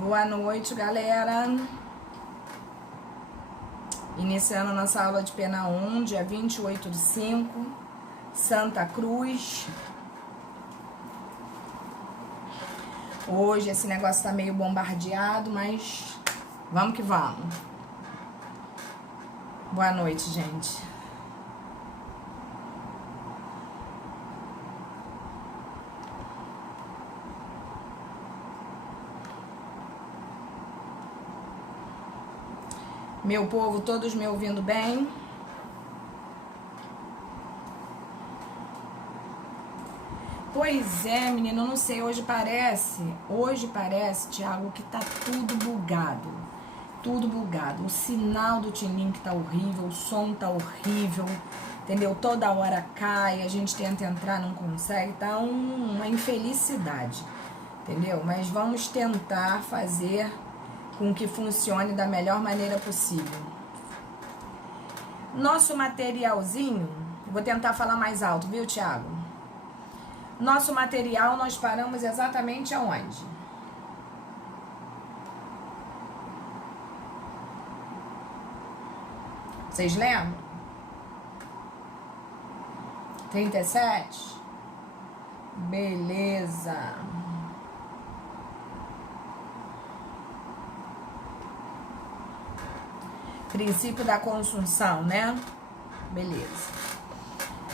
Boa noite, galera. Iniciando nossa aula de Pena 1, dia 28/5, Santa Cruz. Hoje esse negócio tá meio bombardeado, mas vamos que vamos. Boa noite, gente. Meu povo, todos me ouvindo bem? Pois é, menino, eu não sei, hoje parece, Thiago, que tá tudo bugado. Tudo bugado. O sinal do T-Link tá horrível, o som tá horrível, entendeu? Toda hora cai, a gente tenta entrar, não consegue, tá uma infelicidade, entendeu? Mas vamos tentar fazer com que funcione da melhor maneira possível. Nosso materialzinho, vou tentar falar mais alto, viu, Thiago? Nosso material, nós paramos exatamente aonde? Vocês lembram? 37? Beleza. Princípio da consunção, né? Beleza.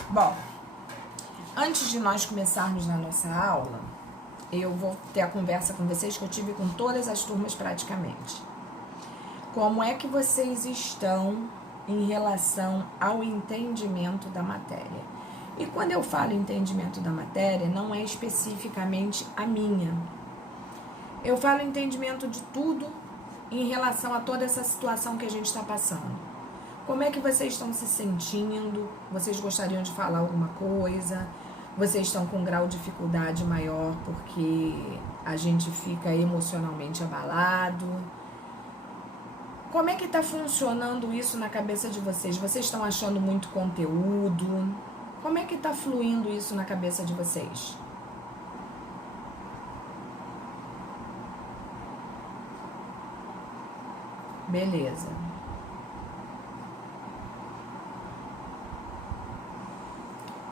Bom, antes de nós começarmos na nossa aula, eu vou ter a conversa com vocês que eu tive com todas as turmas praticamente. Como é que vocês estão em relação ao entendimento da matéria? E quando eu falo entendimento da matéria, não é especificamente a minha. Eu falo entendimento de tudo em relação a toda essa situação que a gente está passando. Como é que vocês estão se sentindo? Vocês gostariam de falar alguma coisa? Vocês estão com um grau de dificuldade maior porque a gente fica emocionalmente abalado? Como é que está funcionando isso na cabeça de vocês? Vocês estão achando muito conteúdo? Como é que está fluindo isso na cabeça de vocês? Beleza.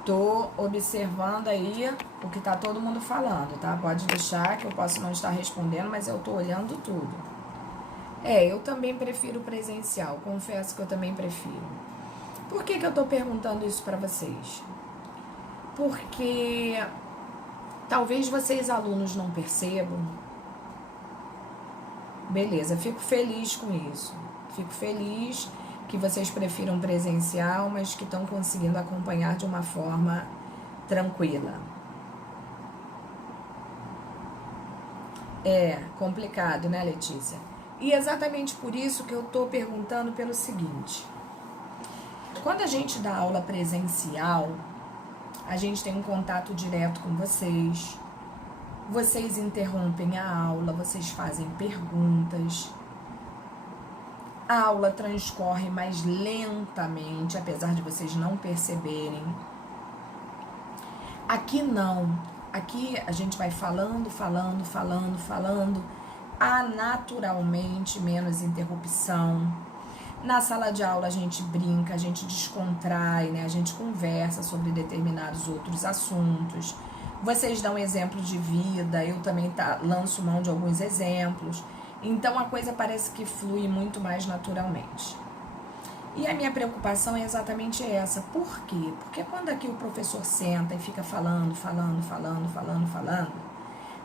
Tô observando aí o que tá todo mundo falando, tá? Pode deixar que eu posso não estar respondendo, mas eu tô olhando tudo. Eu também prefiro presencial, confesso que eu também prefiro. Por que eu tô perguntando isso pra vocês? Porque talvez vocês alunos não percebam. Beleza, fico feliz com isso. Fico feliz que vocês prefiram presencial, mas que estão conseguindo acompanhar de uma forma tranquila. É complicado, né, Letícia? E exatamente por isso que eu tô perguntando pelo seguinte. Quando a gente dá aula presencial, a gente tem um contato direto com vocês. Vocês interrompem a aula, vocês fazem perguntas. A aula transcorre mais lentamente, apesar de vocês não perceberem. Aqui não. Aqui a gente vai falando. Há naturalmente menos interrupção. Na sala de aula a gente brinca, a gente descontrai, né? A gente conversa sobre determinados outros assuntos. Vocês dão exemplos de vida, eu também lanço mão de alguns exemplos. Então a coisa parece que flui muito mais naturalmente. E a minha preocupação é exatamente essa. Por quê? Porque quando aqui o professor senta e fica falando,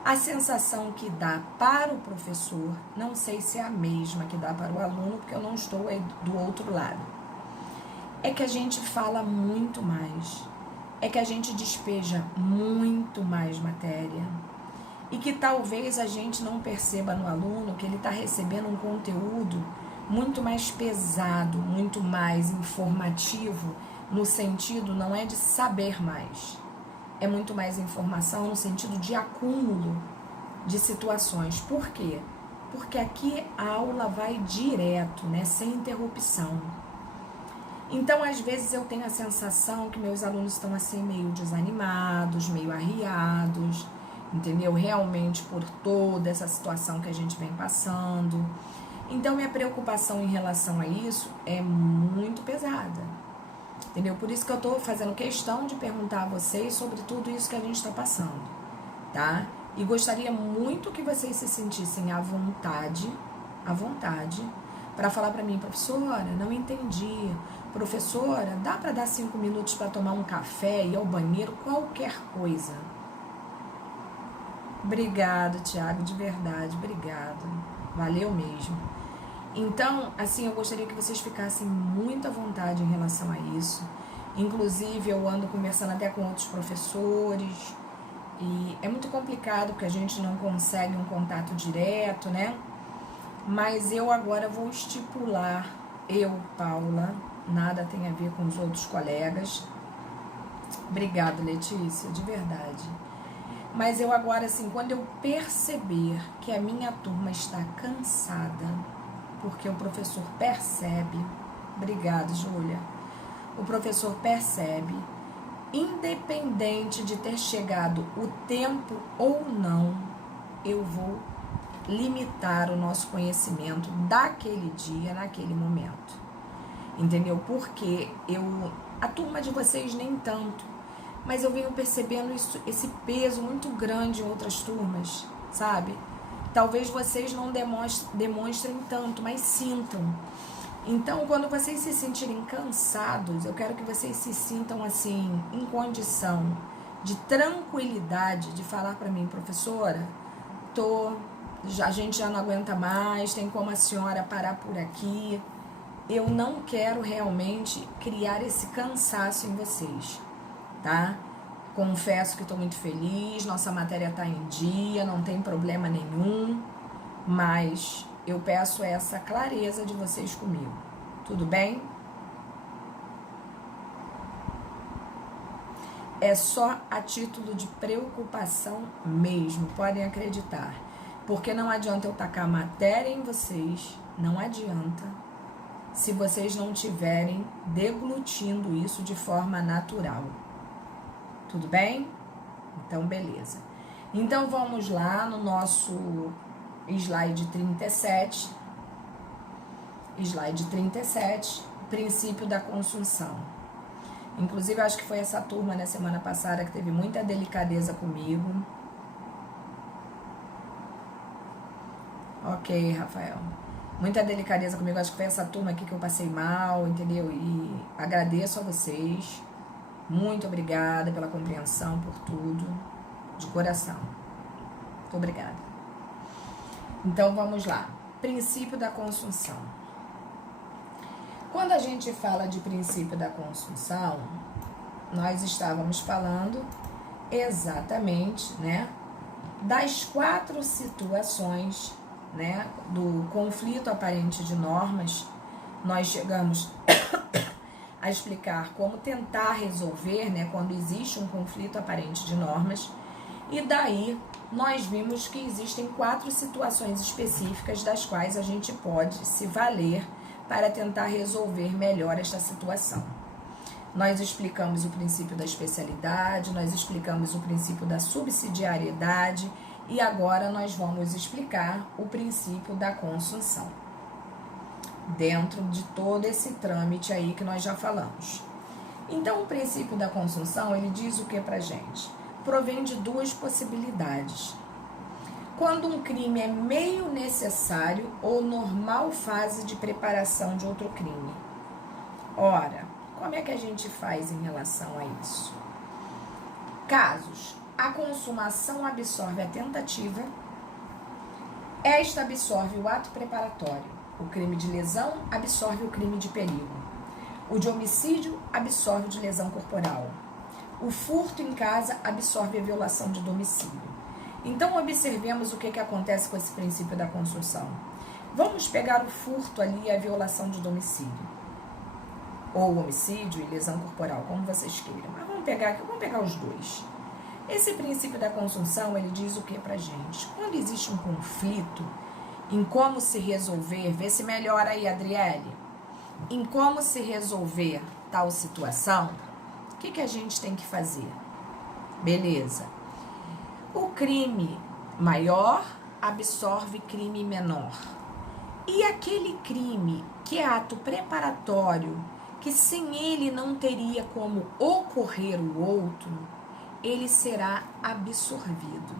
a sensação que dá para o professor, não sei se é a mesma que dá para o aluno, porque eu não estou aí do outro lado, é que a gente fala muito mais, é que a gente despeja muito mais matéria e que talvez a gente não perceba no aluno que ele está recebendo um conteúdo muito mais pesado, muito mais informativo, no sentido não é de saber mais, é muito mais informação no sentido de acúmulo de situações. Por quê? Porque aqui a aula vai direto, né, sem interrupção. Então, às vezes eu tenho a sensação que meus alunos estão assim meio desanimados, meio arriados, entendeu? Realmente por toda essa situação que a gente vem passando. Então, minha preocupação em relação a isso é muito pesada, entendeu? Por isso que eu tô fazendo questão de perguntar a vocês sobre tudo isso que a gente tá passando, tá? E gostaria muito que vocês se sentissem à vontade, para falar para mim, professora, não entendi. Professora, dá para dar 5 minutos para tomar um café, ir ao banheiro, qualquer coisa. Obrigado, Thiago, de verdade, obrigado. Valeu mesmo. Então, assim, eu gostaria que vocês ficassem muito à vontade em relação a isso. Inclusive, eu ando conversando até com outros professores. E é muito complicado porque a gente não consegue um contato direto, né? Mas eu agora vou estipular, eu, Paula, nada tem a ver com os outros colegas. Obrigada, Letícia, de verdade. Mas eu agora, assim, quando eu perceber que a minha turma está cansada, porque o professor percebe, obrigada, Júlia, o professor percebe, independente de ter chegado o tempo ou não, eu vou limitar o nosso conhecimento daquele dia, naquele momento. Entendeu? Porque a turma de vocês nem tanto, mas eu venho percebendo esse peso muito grande em outras turmas, sabe? Talvez vocês não demonstrem tanto, mas sintam. Então, quando vocês se sentirem cansados, eu quero que vocês se sintam assim, em condição de tranquilidade, de falar para mim, professora, a gente já não aguenta mais, tem como a senhora parar por aqui. Eu não quero realmente criar esse cansaço em vocês, tá? Confesso que estou muito feliz, nossa matéria está em dia, não tem problema nenhum, mas eu peço essa clareza de vocês comigo, tudo bem? É só a título de preocupação mesmo, podem acreditar. Porque não adianta eu tacar matéria em vocês, não adianta, se vocês não estiverem deglutindo isso de forma natural. Tudo bem? Então, beleza. Então, vamos lá no nosso slide 37. Slide 37, princípio da consunção. Inclusive, acho que foi essa turma na semana passada que teve muita delicadeza comigo. Ok, Rafael. Muita delicadeza comigo, acho que foi essa turma aqui que eu passei mal, entendeu? E agradeço a vocês. Muito obrigada pela compreensão, por tudo. De coração. Muito obrigada. Então, vamos lá. Princípio da consunção. Quando a gente fala de princípio da consunção, nós estávamos falando exatamente, né, das 4 situações, né, do conflito aparente de normas. Nós chegamos a explicar como tentar resolver, né, quando existe um conflito aparente de normas, e daí nós vimos que existem 4 situações específicas das quais a gente pode se valer para tentar resolver melhor esta situação. Nós explicamos o princípio da especialidade, nós explicamos o princípio da subsidiariedade e agora nós vamos explicar o princípio da consunção. Dentro de todo esse trâmite aí que nós já falamos. Então, o princípio da consunção, ele diz o que pra gente? Provém de 2 possibilidades. Quando um crime é meio necessário ou normal fase de preparação de outro crime. Ora, como é que a gente faz em relação a isso? Casos: a consumação absorve a tentativa, esta absorve o ato preparatório, o crime de lesão absorve o crime de perigo, o de homicídio absorve o de lesão corporal, o furto em casa absorve a violação de domicílio. Então, observemos o que acontece com esse princípio da consunção. Vamos pegar o furto ali e a violação de domicílio. Ou homicídio e lesão corporal, como vocês queiram. Mas vamos pegar os 2. Esse princípio da consunção, ele diz o que pra gente? Quando existe um conflito em como se resolver, vê se melhora aí, Adriele, em como se resolver tal situação, o que a gente tem que fazer? Beleza. O crime maior absorve crime menor. E aquele crime que é ato preparatório, que sem ele não teria como ocorrer o outro, ele será absorvido.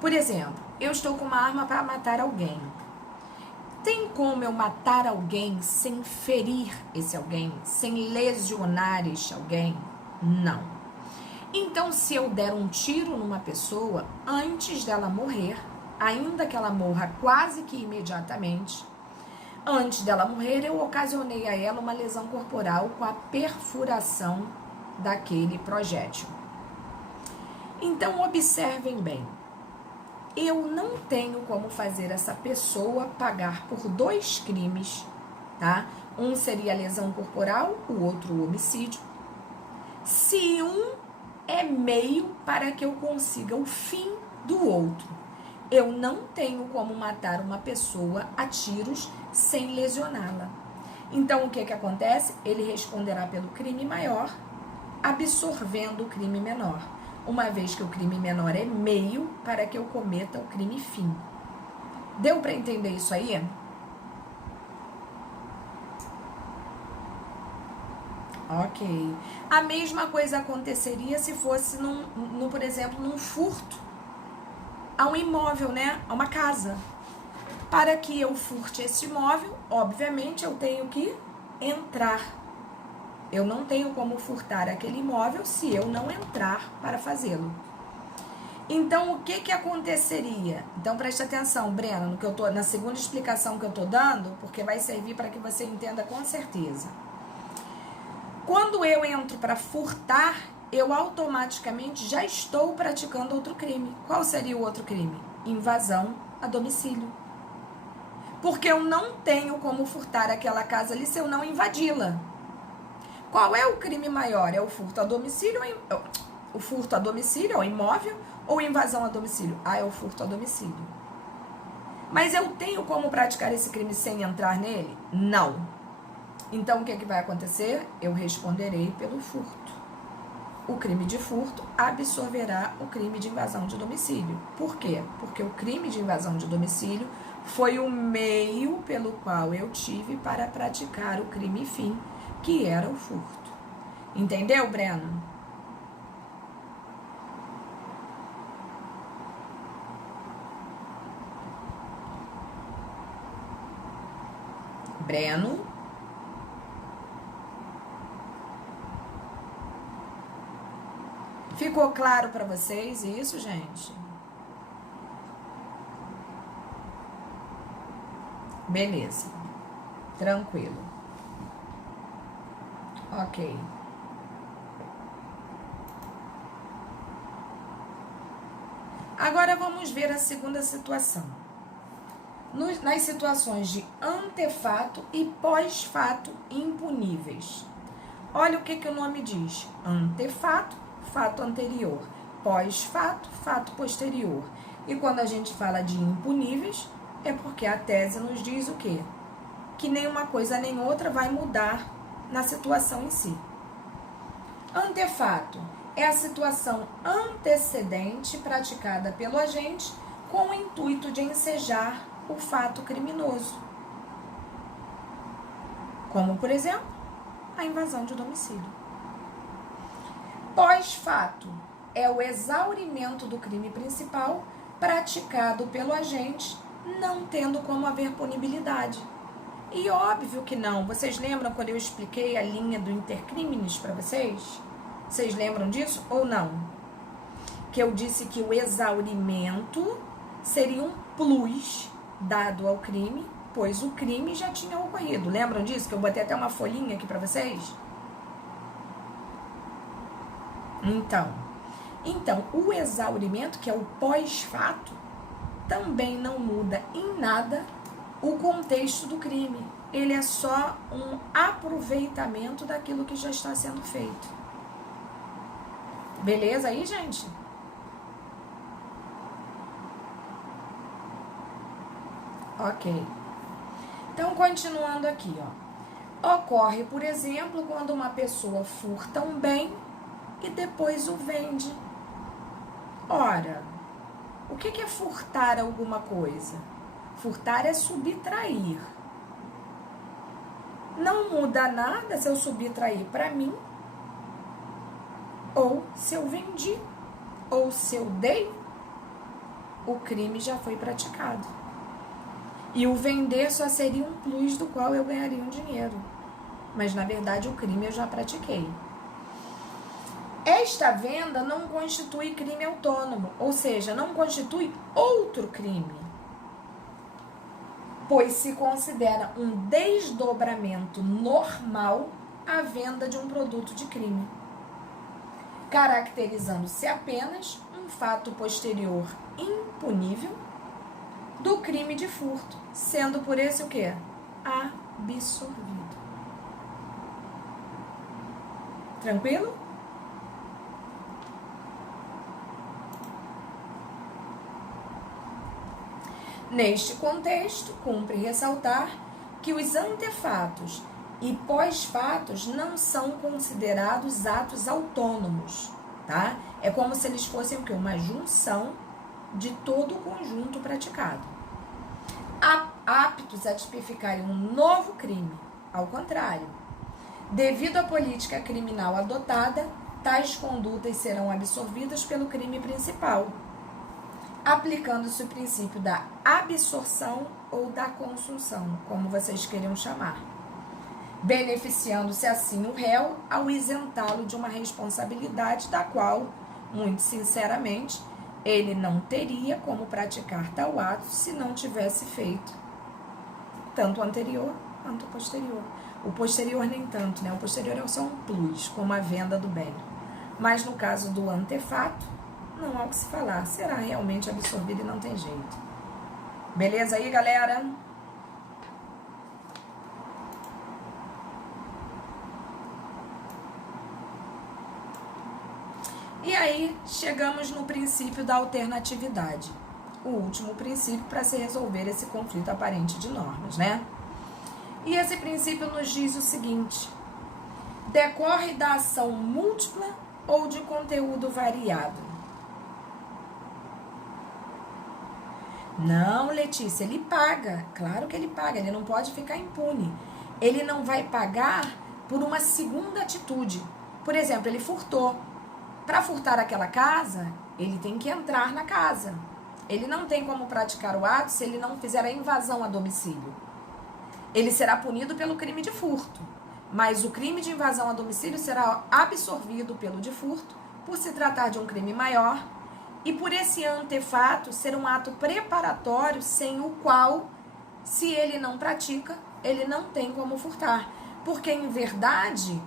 Por exemplo, eu estou com uma arma para matar alguém. Tem como eu matar alguém sem ferir esse alguém, sem lesionar este alguém? Não. Então, se eu der um tiro numa pessoa, antes dela morrer, ainda que ela morra quase que imediatamente, antes dela morrer, eu ocasionei a ela uma lesão corporal com a perfuração daquele projétil. Então, observem bem. Eu não tenho como fazer essa pessoa pagar por 2 crimes, tá? Um seria lesão corporal, o outro o homicídio. Se um é meio para que eu consiga o fim do outro. Eu não tenho como matar uma pessoa a tiros sem lesioná-la. Então, o que acontece? Ele responderá pelo crime maior, absorvendo o crime menor. Uma vez que o crime menor é meio para que eu cometa o crime fim. Deu para entender isso aí? Ok. A mesma coisa aconteceria se fosse, por exemplo, num furto a um imóvel, né? A uma casa. Para que eu furte esse imóvel, obviamente eu tenho que entrar. Eu não tenho como furtar aquele imóvel se eu não entrar para fazê-lo. Então, o que aconteceria? Então, preste atenção, Breno, no que eu tô, na segunda explicação que eu estou dando, porque vai servir para que você entenda com certeza. Quando eu entro para furtar, eu automaticamente já estou praticando outro crime. Qual seria o outro crime? Invasão a domicílio. Porque eu não tenho como furtar aquela casa ali se eu não invadi-la. Qual é o crime maior? É o furto a domicílio, ao imóvel, ou invasão a domicílio? É o furto a domicílio. Mas eu tenho como praticar esse crime sem entrar nele? Não. Então, o que vai acontecer? Eu responderei pelo furto. O crime de furto absorverá o crime de invasão de domicílio. Por quê? Porque o crime de invasão de domicílio foi o meio pelo qual eu tive para praticar o crime fim, que era o furto. Entendeu, Breno? Breno? Ficou claro para vocês isso, gente? Beleza. Tranquilo. Ok. Agora vamos ver a segunda situação. Nas situações de antefato e pós-fato impuníveis. Olha o que o nome diz. Antefato, fato anterior. Pós-fato, fato posterior. E quando a gente fala de impuníveis, é porque a tese nos diz o quê? Que nenhuma coisa nem outra vai mudar na situação em si. Antefato é a situação antecedente praticada pelo agente com o intuito de ensejar o fato criminoso. Como, por exemplo, a invasão de domicílio. Pós-fato é o exaurimento do crime principal praticado pelo agente, não tendo como haver punibilidade. E óbvio que não. Vocês lembram quando eu expliquei a linha do intercrimes para vocês? Vocês lembram disso ou não? Que eu disse que o exaurimento seria um plus dado ao crime, pois o crime já tinha ocorrido. Lembram disso? Que eu botei até uma folhinha aqui para vocês? Então, o exaurimento, que é o pós-fato, também não muda em nada o contexto do crime. Ele é só um aproveitamento daquilo que já está sendo feito. Beleza aí, gente? Ok. Então, continuando aqui, ó. Ocorre, por exemplo, quando uma pessoa furta um bem e depois o vende. Ora, O que é furtar alguma coisa? Furtar é subtrair. Não muda nada se eu subtrair para mim, ou se eu vendi, ou se eu dei, o crime já foi praticado. E o vender só seria um plus do qual eu ganharia um dinheiro. Mas, na verdade, o crime eu já pratiquei. Esta venda não constitui crime autônomo, ou seja, não constitui outro crime, pois se considera um desdobramento normal a venda de um produto de crime, caracterizando-se apenas um fato posterior impunível do crime de furto, sendo por esse o quê? Absorvido. Tranquilo? Neste contexto, cumpre ressaltar que os antefatos e pós-fatos não são considerados atos autônomos, tá? É como se eles fossem o quê? Uma junção de todo o conjunto praticado, aptos a tipificarem um novo crime. Ao contrário, devido à política criminal adotada, tais condutas serão absorvidas pelo crime principal, aplicando-se o princípio da absorção ou da consunção, como vocês queiram chamar, beneficiando-se assim o réu ao isentá-lo de uma responsabilidade da qual, muito sinceramente, ele não teria como praticar tal ato se não tivesse feito tanto o anterior quanto o posterior. O posterior nem tanto, né? O posterior é só um plus, como a venda do bem. Mas no caso do antefato, não há o que se falar, será realmente absorvido e não tem jeito. Beleza aí, galera? E aí, chegamos no princípio da alternatividade. O último princípio para se resolver esse conflito aparente de normas, né? E esse princípio nos diz o seguinte: decorre da ação múltipla ou de conteúdo variado? Não, Letícia, ele paga. Claro que ele paga, ele não pode ficar impune. Ele não vai pagar por uma segunda atitude. Por exemplo, ele furtou. Para furtar aquela casa, ele tem que entrar na casa. Ele não tem como praticar o ato se ele não fizer a invasão a domicílio. Ele será punido pelo crime de furto, mas o crime de invasão a domicílio será absorvido pelo de furto, por se tratar de um crime maior, e por esse antefato ser um ato preparatório sem o qual, se ele não pratica, ele não tem como furtar. Porque, em verdade,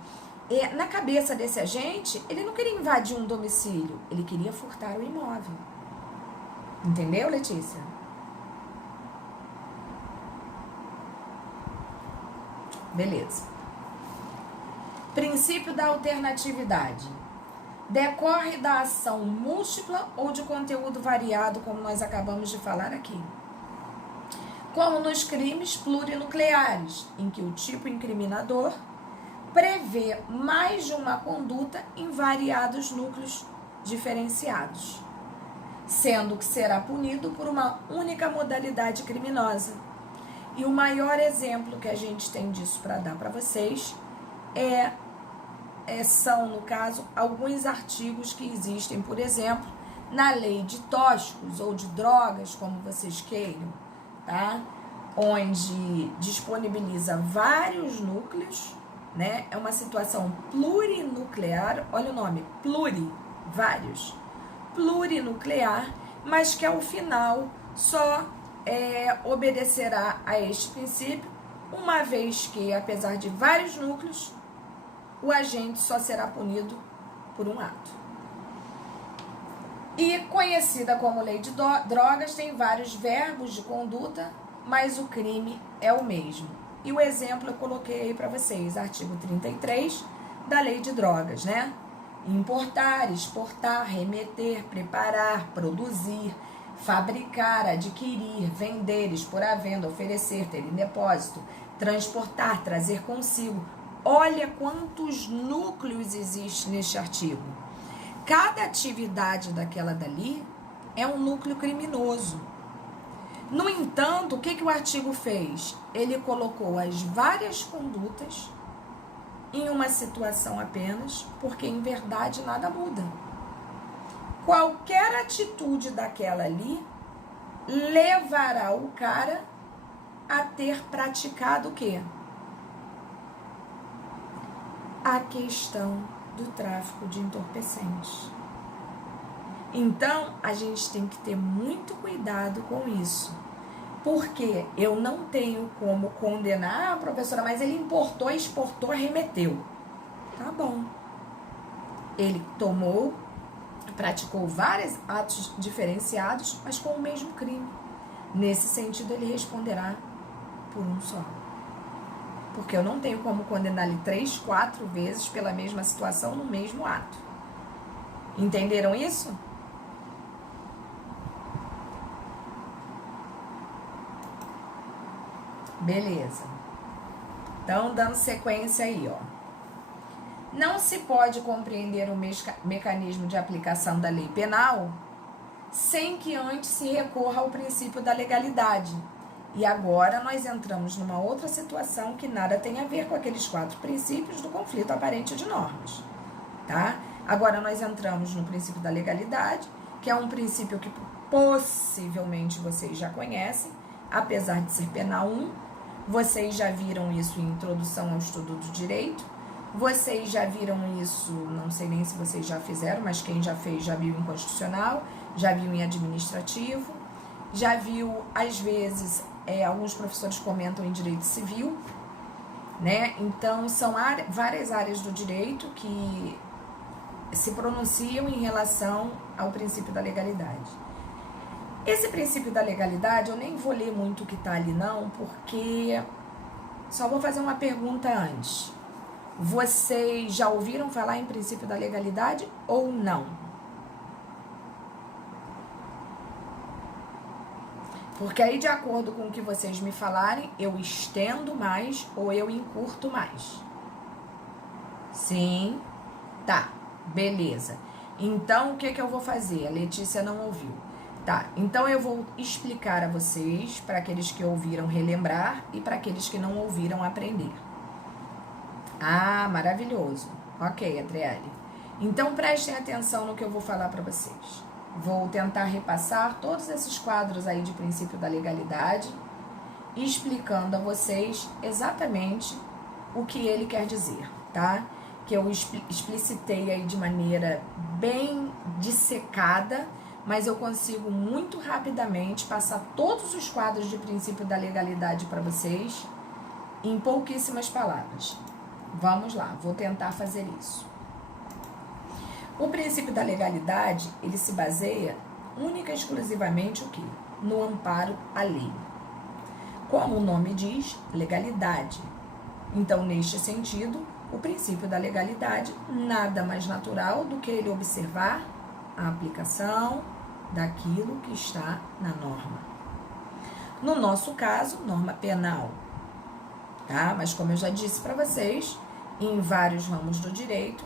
na cabeça desse agente, ele não queria invadir um domicílio, ele queria furtar o imóvel. Entendeu, Letícia? Beleza. Princípio da alternatividade. Decorre da ação múltipla ou de conteúdo variado, como nós acabamos de falar aqui. Como nos crimes plurinucleares, em que o tipo incriminador prevê mais de uma conduta em variados núcleos diferenciados, sendo que será punido por uma única modalidade criminosa. E o maior exemplo que a gente tem disso para dar para vocês são, no caso, alguns artigos que existem, por exemplo, na lei de tóxicos ou de drogas, como vocês queiram, tá? Onde disponibiliza vários núcleos, né? É uma situação plurinuclear, olha o nome, vários, plurinuclear, mas que ao final só obedecerá a este princípio, uma vez que, apesar de vários núcleos, o agente só será punido por um ato. E conhecida como lei de drogas, tem vários verbos de conduta, mas o crime é o mesmo. E o exemplo eu coloquei aí para vocês, artigo 33 da lei de drogas, né? Importar, exportar, remeter, preparar, produzir, fabricar, adquirir, vender, expor à venda, oferecer, ter em depósito, transportar, trazer consigo. Olha quantos núcleos existem neste artigo. Cada atividade daquela dali é um núcleo criminoso. No entanto, o que o artigo fez? Ele colocou as várias condutas em uma situação apenas, porque em verdade nada muda. Qualquer atitude daquela ali levará o cara a ter praticado o quê? A questão do tráfico de entorpecentes. Então, a gente tem que ter muito cuidado com isso. Porque eu não tenho como condenar, professora, mas ele importou, exportou, remeteu. Tá bom. Ele tomou, praticou vários atos diferenciados, mas com o mesmo crime. Nesse sentido, ele responderá por um só. Porque eu não tenho como condenar ele 3, 4 vezes pela mesma situação no mesmo ato. Entenderam isso? Beleza. Então, dando sequência aí, ó. Não se pode compreender o mecanismo de aplicação da lei penal sem que antes se recorra ao princípio da legalidade. E agora nós entramos numa outra situação que nada tem a ver com aqueles 4 princípios do conflito aparente de normas, tá? Agora nós entramos no princípio da legalidade, que é um princípio que possivelmente vocês já conhecem, apesar de ser penal 1. Vocês já viram isso em Introdução ao Estudo do Direito. Vocês já viram isso, não sei nem se vocês já fizeram, mas quem já fez já viu em Constitucional, já viu em Administrativo, já viu, às vezes, alguns professores comentam em Direito Civil, né? Então, são várias áreas do direito que se pronunciam em relação ao princípio da legalidade. Esse princípio da legalidade, eu nem vou ler muito o que está ali não, porque só vou fazer uma pergunta antes. Vocês já ouviram falar em princípio da legalidade ou não? Porque aí, de acordo com o que vocês me falarem, eu estendo mais ou eu encurto mais. Sim? Tá, beleza. Então, o que eu vou fazer? A Letícia não ouviu. Tá, então eu vou explicar a vocês, para aqueles que ouviram relembrar e para aqueles que não ouviram aprender. Ah, maravilhoso. Ok, Adriele. Então prestem atenção no que eu vou falar para vocês. Vou tentar repassar todos esses quadros aí de princípio da legalidade, explicando a vocês exatamente o que ele quer dizer, tá? Que eu explicitei aí de maneira bem dissecada, mas eu consigo muito rapidamente passar todos os quadros de princípio da legalidade para vocês em pouquíssimas palavras. Vamos lá, vou tentar fazer isso. O princípio da legalidade, ele se baseia única e exclusivamente o quê? No amparo à lei. Como o nome diz, legalidade. Então, neste sentido, o princípio da legalidade nada mais natural do que ele observar a aplicação daquilo que está na norma. No nosso caso, norma penal, tá? Mas como eu já disse para vocês, em vários ramos do direito,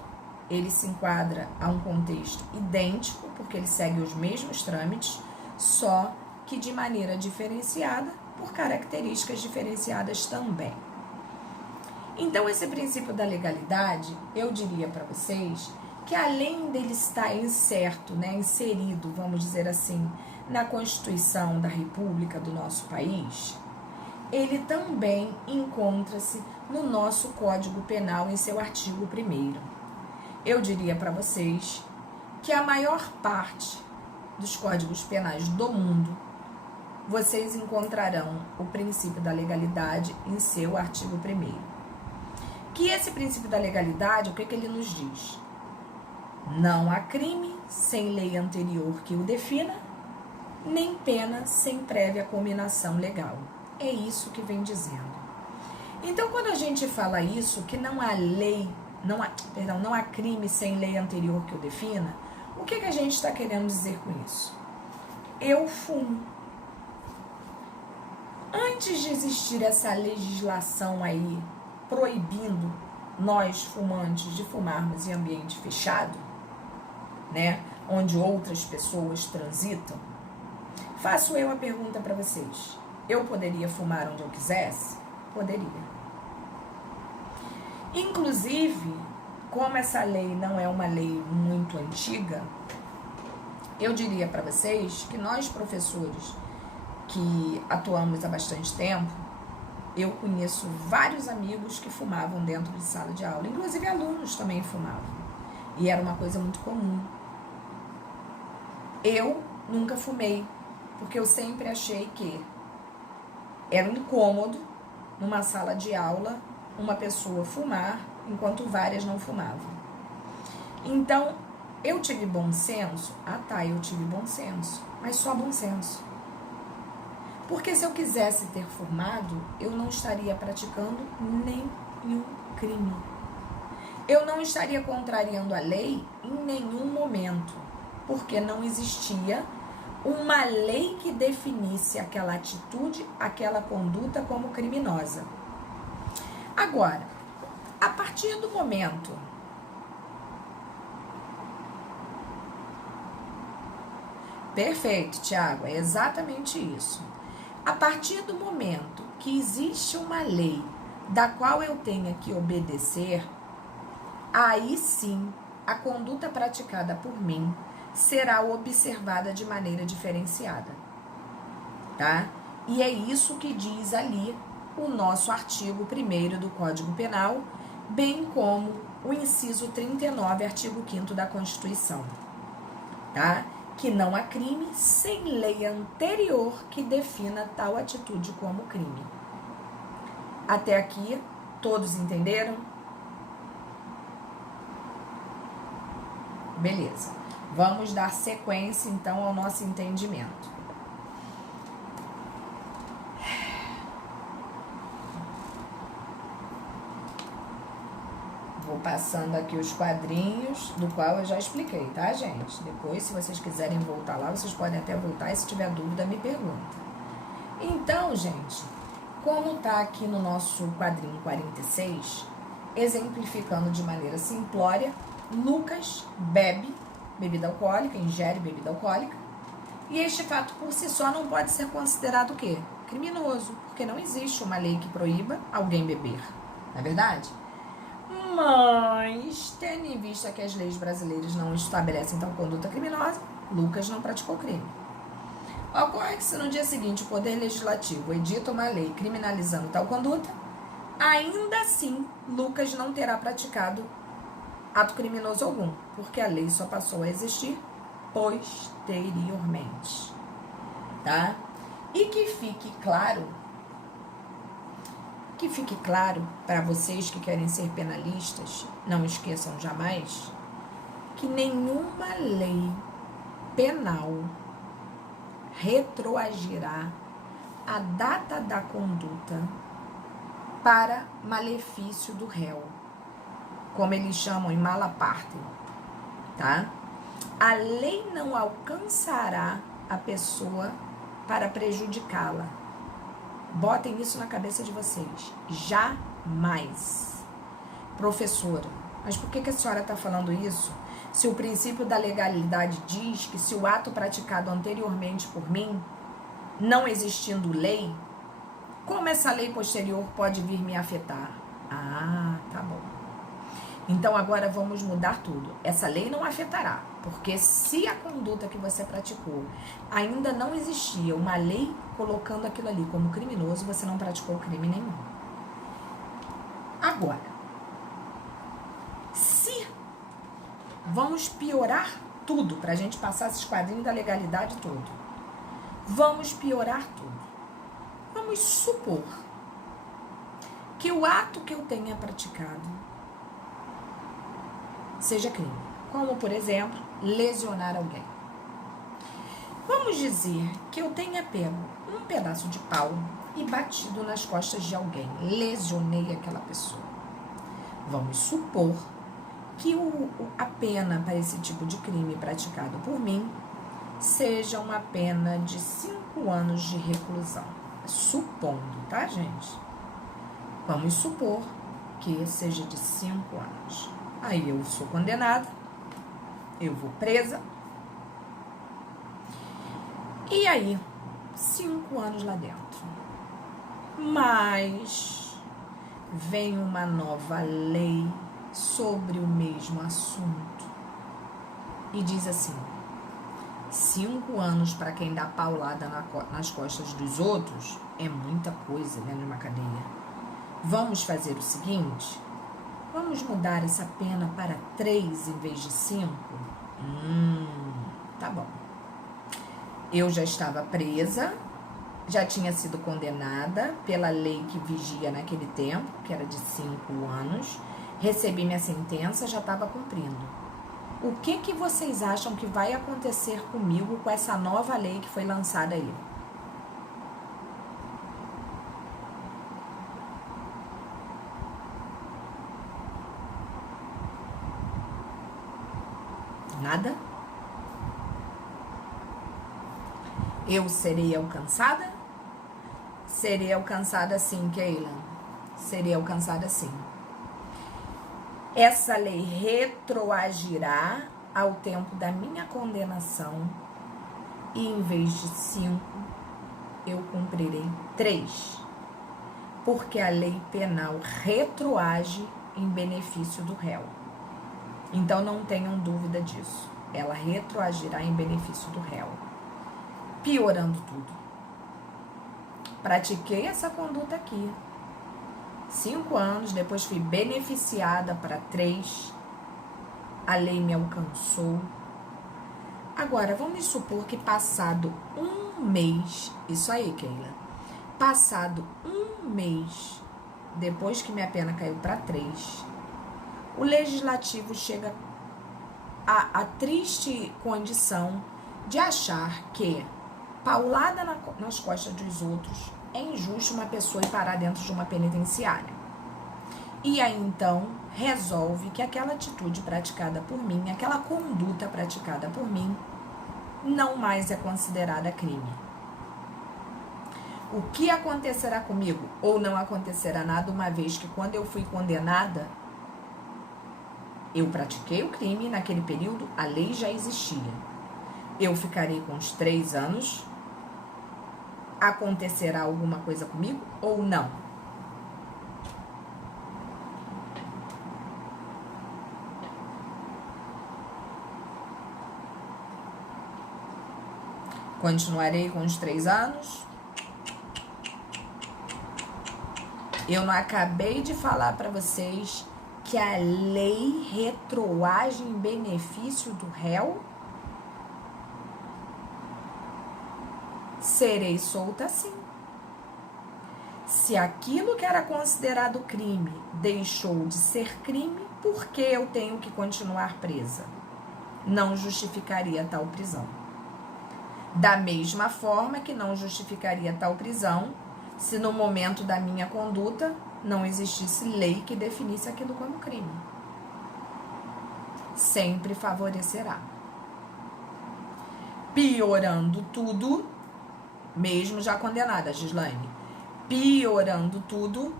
ele se enquadra a um contexto idêntico, porque ele segue os mesmos trâmites, só que de maneira diferenciada, por características diferenciadas também. Então, esse princípio da legalidade, eu diria para vocês que além dele estar incerto, né, inserido, vamos dizer assim, na Constituição da República do nosso país, ele também encontra-se no nosso Código Penal em seu artigo 1º. Eu diria para vocês que a maior parte dos códigos penais do mundo, vocês encontrarão o princípio da legalidade em seu artigo 1º. Que esse princípio da legalidade, o que ele nos diz? Não há crime sem lei anterior que o defina, nem pena sem prévia cominação legal. É isso que vem dizendo. Então, quando a gente fala isso, que não há lei, não há crime sem lei anterior que o defina, o que a gente está querendo dizer com isso? Eu fumo. Antes de existir essa legislação aí proibindo nós fumantes de fumarmos em ambiente fechado, né, onde outras pessoas transitam, faço eu a pergunta para vocês. Eu poderia fumar onde eu quisesse? Poderia. Inclusive, como essa lei não é uma lei muito antiga, eu diria para vocês que nós, professores que atuamos há bastante tempo, eu conheço vários amigos que fumavam dentro de sala de aula, inclusive alunos também fumavam, e era uma coisa muito comum. Eu nunca fumei, porque eu sempre achei que era um incômodo numa sala de aula uma pessoa fumar enquanto várias não fumavam. Então, eu tive bom senso? Ah tá, eu tive bom senso, mas só bom senso. Porque se eu quisesse ter fumado, eu não estaria praticando nenhum crime. Eu não estaria contrariando a lei em nenhum momento, porque não existia uma lei que definisse aquela atitude, aquela conduta como criminosa. Agora, a partir do momento perfeito, Tiago, é exatamente isso. A partir do momento que existe uma lei da qual eu tenha que obedecer, aí sim a conduta praticada por mim será observada de maneira diferenciada, tá? E é isso que diz ali o nosso artigo 1º do Código Penal, bem como o inciso 39, artigo 5º da Constituição, tá? Que não há crime sem lei anterior que defina tal atitude como crime. Até aqui, todos entenderam? Beleza. Vamos dar sequência, então, ao nosso entendimento. Vou passando aqui os quadrinhos, do qual eu já expliquei, tá, gente? Depois, se vocês quiserem voltar lá, vocês podem até voltar, e se tiver dúvida, me pergunta. Então, gente, como tá aqui no nosso quadrinho 46, exemplificando de maneira simplória, Lucas bebe bebida alcoólica, ingere bebida alcoólica, e este fato por si só não pode ser considerado o quê? Criminoso, porque não existe uma lei que proíba alguém beber, não é verdade? Mas, tendo em vista que as leis brasileiras não estabelecem tal conduta criminosa, Lucas não praticou crime. Ocorre que se no dia seguinte o Poder Legislativo edita uma lei criminalizando tal conduta, ainda assim Lucas não terá praticado ato criminoso algum, porque a lei só passou a existir posteriormente, tá? E que fique claro para vocês que querem ser penalistas, não esqueçam jamais que nenhuma lei penal retroagirá a data da conduta para malefício do réu, como eles chamam em mala parte, tá? A lei não alcançará a pessoa para prejudicá-la. Botem isso na cabeça de vocês. Jamais. Professora, mas por que a senhora está falando isso? Se o princípio da legalidade diz que se o ato praticado anteriormente por mim, não existindo lei, como essa lei posterior pode vir me afetar? Ah, tá bom. Então agora vamos mudar tudo. Essa lei não afetará, porque se a conduta que você praticou ainda não existia uma lei colocando aquilo ali como criminoso, você não praticou crime nenhum. Agora, se vamos piorar tudo, para a gente passar esses quadrinhos da legalidade todo, vamos piorar tudo. Vamos supor que o ato que eu tenha praticado seja crime, como, por exemplo, lesionar alguém. Vamos dizer que eu tenha pego um pedaço de pau e batido nas costas de alguém, lesionei aquela pessoa. Vamos supor que a pena para esse tipo de crime praticado por mim seja uma pena de 5 anos de reclusão. Supondo, tá, gente? Vamos supor que seja de 5 anos. Aí eu sou condenada eu vou presa. E aí, 5 anos lá dentro. Mas vem uma nova lei sobre o mesmo assunto. E diz assim: 5 anos para quem dá paulada nas costas dos outros é muita coisa dentro de uma cadeia. Vamos fazer o seguinte: vamos mudar essa pena para 3 em vez de 5? Tá bom. Eu já estava presa, já tinha sido condenada pela lei que vigia naquele tempo, que era de 5 anos. Recebi minha sentença, já estava cumprindo. O que vocês acham que vai acontecer comigo com essa nova lei que foi lançada aí? Nada? Eu serei alcançada? Serei alcançada sim, Keila. Serei alcançada sim. Essa lei retroagirá ao tempo da minha condenação e em vez de 5, eu cumprirei 3. Porque a lei penal retroage em benefício do réu. Então não tenham dúvida disso. Ela retroagirá em benefício do réu. Piorando tudo. Pratiquei essa conduta aqui. 5 anos, depois fui beneficiada para 3. A lei me alcançou. Agora, vamos supor que passado 1 mês, isso aí, Keila, passado 1 mês, depois que minha pena caiu para 3, o legislativo chega à triste condição de achar que paulada nas costas dos outros é injusto uma pessoa ir parar dentro de uma penitenciária. E aí, então, resolve que aquela atitude praticada por mim, aquela conduta praticada por mim, não mais é considerada crime. O que acontecerá comigo? Ou não acontecerá nada, uma vez que quando eu fui condenada, eu pratiquei o crime, naquele período a lei já existia. Eu ficarei com os 3 anos. Acontecerá alguma coisa comigo ou não? Continuarei com os 3 anos? Eu não acabei de falar para vocês que a lei retroage em benefício do réu? Serei solta sim. Se aquilo que era considerado crime deixou de ser crime, por que eu tenho que continuar presa? Não justificaria tal prisão. Da mesma forma que não justificaria tal prisão se no momento da minha conduta não existisse lei que definisse aquilo como crime. Sempre favorecerá. Piorando tudo, mesmo já condenada, Gislaine, piorando tudo,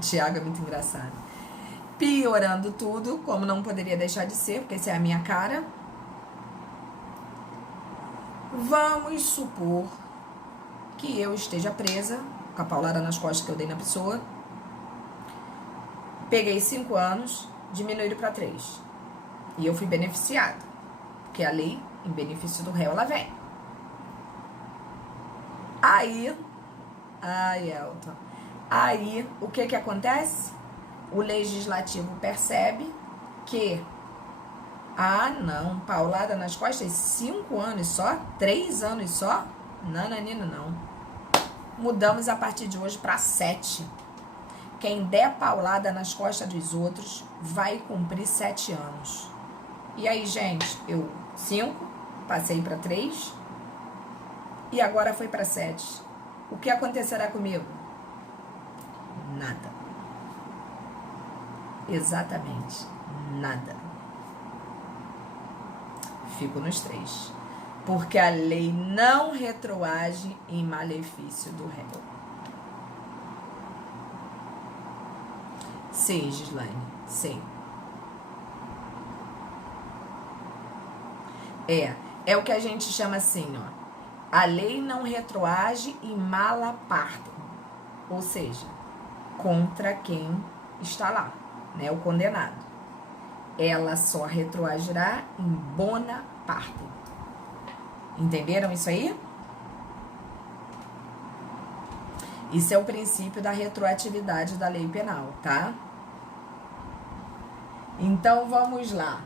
Tiago é muito engraçado, piorando tudo, como não poderia deixar de ser, porque essa é a minha cara, vamos supor que eu esteja presa, com a paulada nas costas que eu dei na pessoa, peguei 5 anos, diminuíram para 3, e eu fui beneficiada, porque a lei, em benefício do réu, ela vem. Aí, Elton, aí o que acontece? O legislativo percebe que, não, paulada nas costas, 5 anos só, 3 anos só? Não. Mudamos a partir de hoje para 7. Quem der paulada nas costas dos outros vai cumprir 7 anos. E aí, gente, eu 5, passei para 3 e agora foi para 7. O que acontecerá comigo? Nada. Exatamente, nada. Fico nos 3. Porque a lei não retroage em malefício do réu. Sei, Gislaine, sei. É o que a gente chama assim, ó. A lei não retroage e mala partem. Ou seja, contra quem está lá, né? O condenado. Ela só retroagirá em bona parte. Entenderam isso aí? Isso é o princípio da retroatividade da lei penal, tá? Então, vamos lá.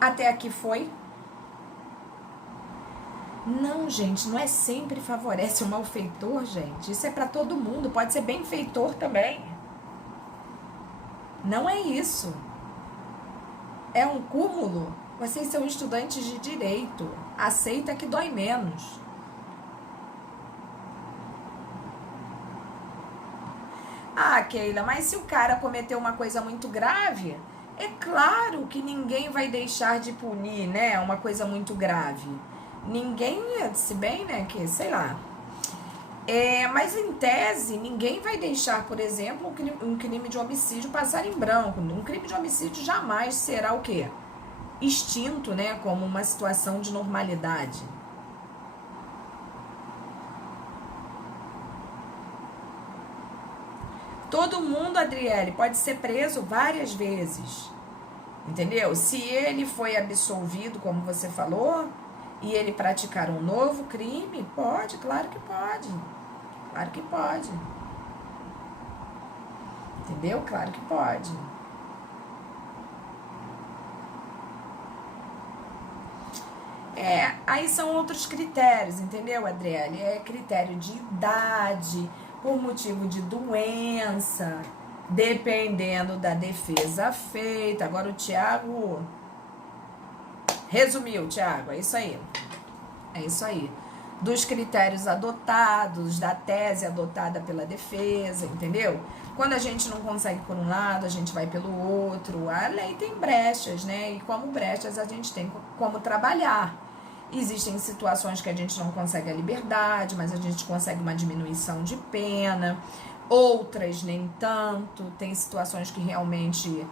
Até aqui foi? Não, gente, não é sempre favorece o malfeitor, gente. Isso é para todo mundo, pode ser benfeitor também. Não é isso. É um cúmulo. Vocês são estudantes de direito. Aceita que dói menos. Ah, Keila, mas se o cara cometeu uma coisa muito grave, é claro que ninguém vai deixar de punir, né? Uma coisa muito grave. Ninguém, se bem, né, que, sei lá. Mas em tese, ninguém vai deixar, por exemplo, um crime de homicídio passar em branco. Um crime de homicídio jamais será o quê? Extinto, né, como uma situação de normalidade. Todo mundo, Adriele, pode ser preso várias vezes, entendeu? Se ele foi absolvido, como você falou, e ele praticar um novo crime, pode, claro que pode. Claro que pode. Entendeu? Claro que pode. Aí são outros critérios, entendeu, Adriele? É critério de idade, por motivo de doença, dependendo da defesa feita. Agora o Tiago resumiu, Tiago, é isso aí. É isso aí. Dos critérios adotados, da tese adotada pela defesa, entendeu? Quando a gente não consegue por um lado, a gente vai pelo outro. A lei tem brechas, né? E como brechas, a gente tem como trabalhar. Existem situações que a gente não consegue a liberdade, mas a gente consegue uma diminuição de pena. Outras nem tanto. Tem situações que realmente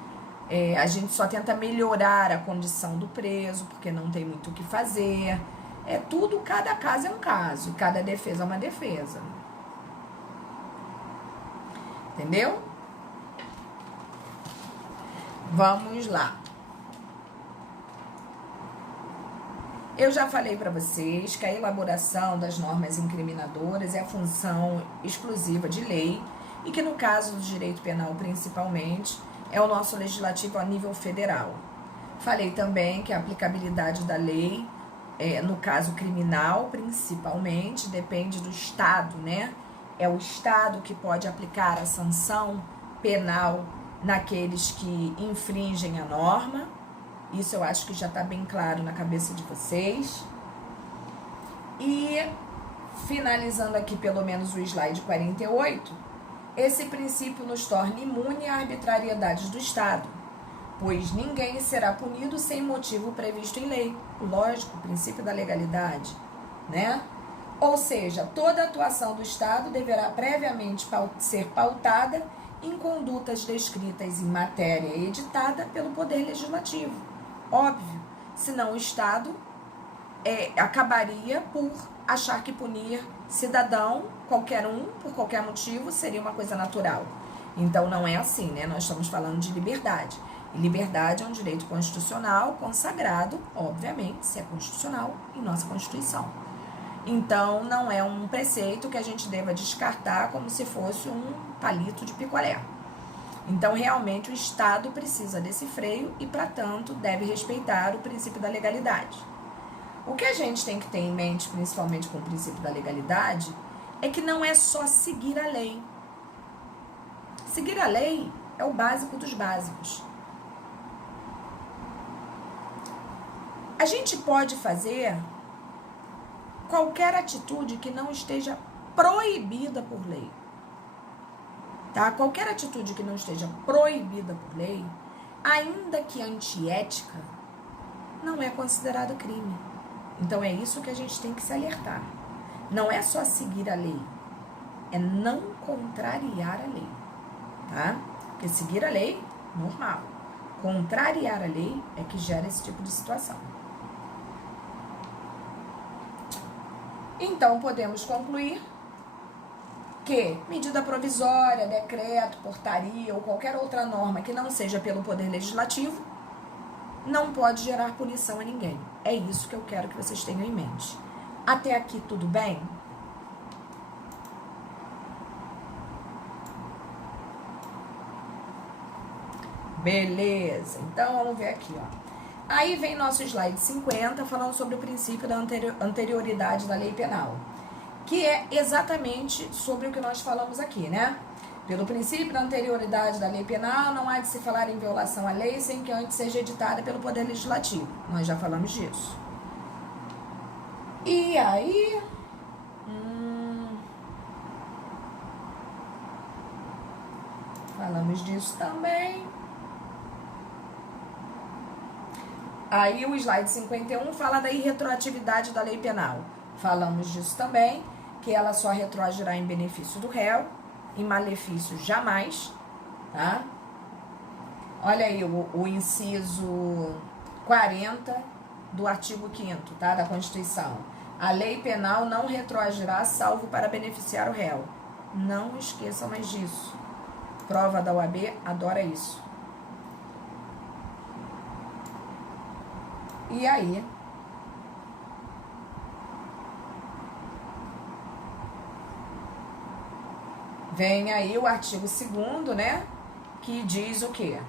a gente só tenta melhorar a condição do preso, porque não tem muito o que fazer. É tudo, cada caso é um caso, cada defesa é uma defesa. Entendeu? Vamos lá. Eu já falei para vocês que a elaboração das normas incriminadoras é a função exclusiva de lei e que no caso do direito penal principalmente é o nosso legislativo a nível federal. Falei também que a aplicabilidade da lei no caso criminal, principalmente, depende do Estado, né? É o Estado que pode aplicar a sanção penal naqueles que infringem a norma. Isso eu acho que já está bem claro na cabeça de vocês. E, finalizando aqui pelo menos o slide 48, esse princípio nos torna imune à arbitrariedade do Estado, pois ninguém será punido sem motivo previsto em lei. Lógico, o princípio da legalidade, né? Ou seja, toda atuação do Estado deverá previamente ser pautada em condutas descritas em matéria editada pelo Poder Legislativo. Óbvio, senão o Estado acabaria por achar que punir cidadão, qualquer um, por qualquer motivo, seria uma coisa natural. Então não é assim, né? Nós estamos falando de liberdade. E liberdade é um direito constitucional consagrado, obviamente, se é constitucional, em nossa Constituição. Então, não é um preceito que a gente deva descartar como se fosse um palito de picolé. Então, realmente, o Estado precisa desse freio e, para tanto, deve respeitar o princípio da legalidade. O que a gente tem que ter em mente, principalmente com o princípio da legalidade, é que não é só seguir a lei. Seguir a lei é o básico dos básicos. A gente pode fazer qualquer atitude que não esteja proibida por lei. Tá? Qualquer atitude que não esteja proibida por lei, ainda que antiética, não é considerado crime. Então é isso que a gente tem que se alertar. Não é só seguir a lei, é não contrariar a lei, tá? Porque seguir a lei, normal. Contrariar a lei é que gera esse tipo de situação. Então, podemos concluir que medida provisória, decreto, portaria ou qualquer outra norma que não seja pelo Poder Legislativo não pode gerar punição a ninguém. É isso que eu quero que vocês tenham em mente. Até aqui, tudo bem? Beleza. Então, vamos ver aqui, ó. Aí vem nosso slide 50, falando sobre o princípio da anterioridade da lei penal, que é exatamente sobre o que nós falamos aqui, né? Pelo princípio da anterioridade da lei penal, não há de se falar em violação à lei sem que antes seja editada pelo Poder Legislativo. Nós já falamos disso. E aí... falamos disso também. Aí o slide 51 fala da irretroatividade da lei penal. Falamos disso também, que ela só retroagirá em benefício do réu, em malefício jamais, tá? Olha aí o inciso 40 do artigo 5º, tá? Da Constituição. A lei penal não retroagirá salvo para beneficiar o réu. Não esqueçam mais disso. Prova da OAB adora isso. E aí, vem aí o artigo 2º, né, que diz o quê?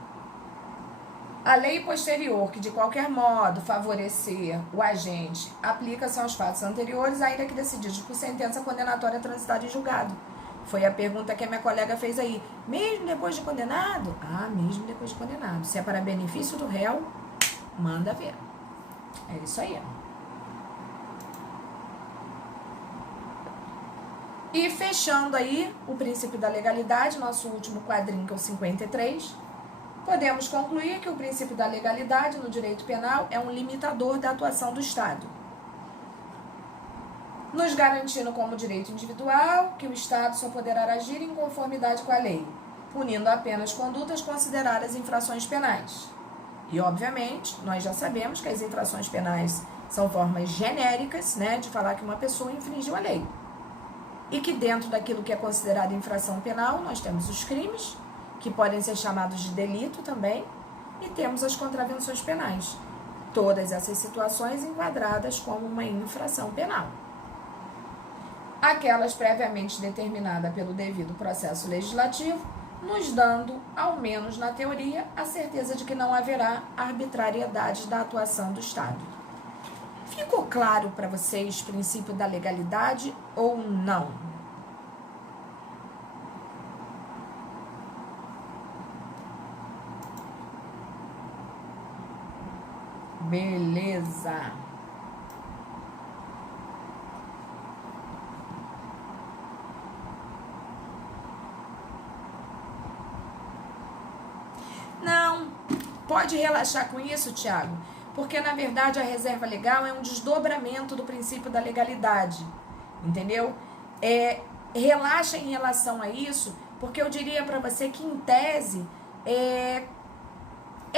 A lei posterior que de qualquer modo favorecer o agente aplica-se aos fatos anteriores, ainda que decididos por sentença condenatória transitada em julgado. Foi a pergunta que a minha colega fez aí. Mesmo depois de condenado? Ah, mesmo depois de condenado. Se é para benefício do réu, manda ver. É isso aí. E fechando aí o princípio da legalidade, nosso último quadrinho, que é o 53, podemos concluir que o princípio da legalidade no direito penal é um limitador da atuação do Estado, nos garantindo como direito individual que o Estado só poderá agir em conformidade com a lei, punindo apenas condutas consideradas infrações penais. E, obviamente, nós já sabemos que as infrações penais são formas genéricas, né, de falar que uma pessoa infringiu a lei. E que dentro daquilo que é considerado infração penal, nós temos os crimes, que podem ser chamados de delito também, e temos as contravenções penais. Todas essas situações enquadradas como uma infração penal. Aquelas previamente determinadas pelo devido processo legislativo, nos dando, ao menos na teoria, a certeza de que não haverá arbitrariedade da atuação do Estado. Ficou claro para vocês o princípio da legalidade ou não? Beleza. Não, pode relaxar com isso, Tiago, porque na verdade a reserva legal é um desdobramento do princípio da legalidade, entendeu? Relaxa em relação a isso, porque eu diria para você que em tese é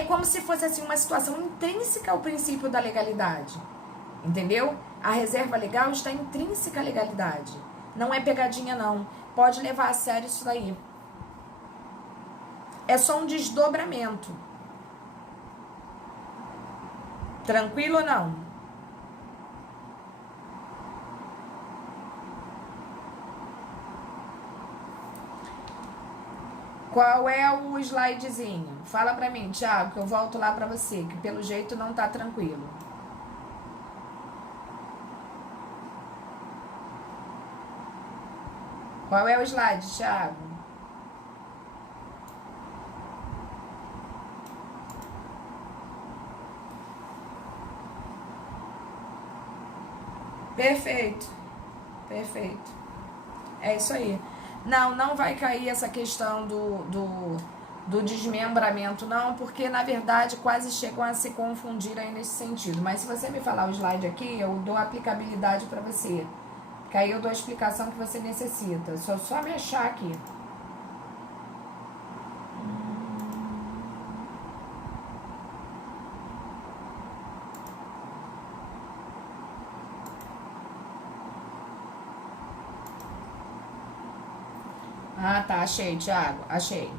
como se fosse assim uma situação intrínseca ao princípio da legalidade, entendeu? A reserva legal está intrínseca à legalidade, não é pegadinha não, pode levar a sério isso daí. É só um desdobramento. Tranquilo ou não? Qual é o slidezinho? Fala pra mim, Thiago, que eu volto lá pra você, que pelo jeito não tá tranquilo. Qual é o slide, Thiago? Perfeito, perfeito. É isso aí. Não vai cair essa questão do desmembramento, não, porque na verdade quase chegam a se confundir aí nesse sentido. Mas se você me falar o slide aqui, eu dou a aplicabilidade para você. Que aí eu dou a explicação que você necessita. Só me achar aqui. Ah, tá, achei, Thiago, achei.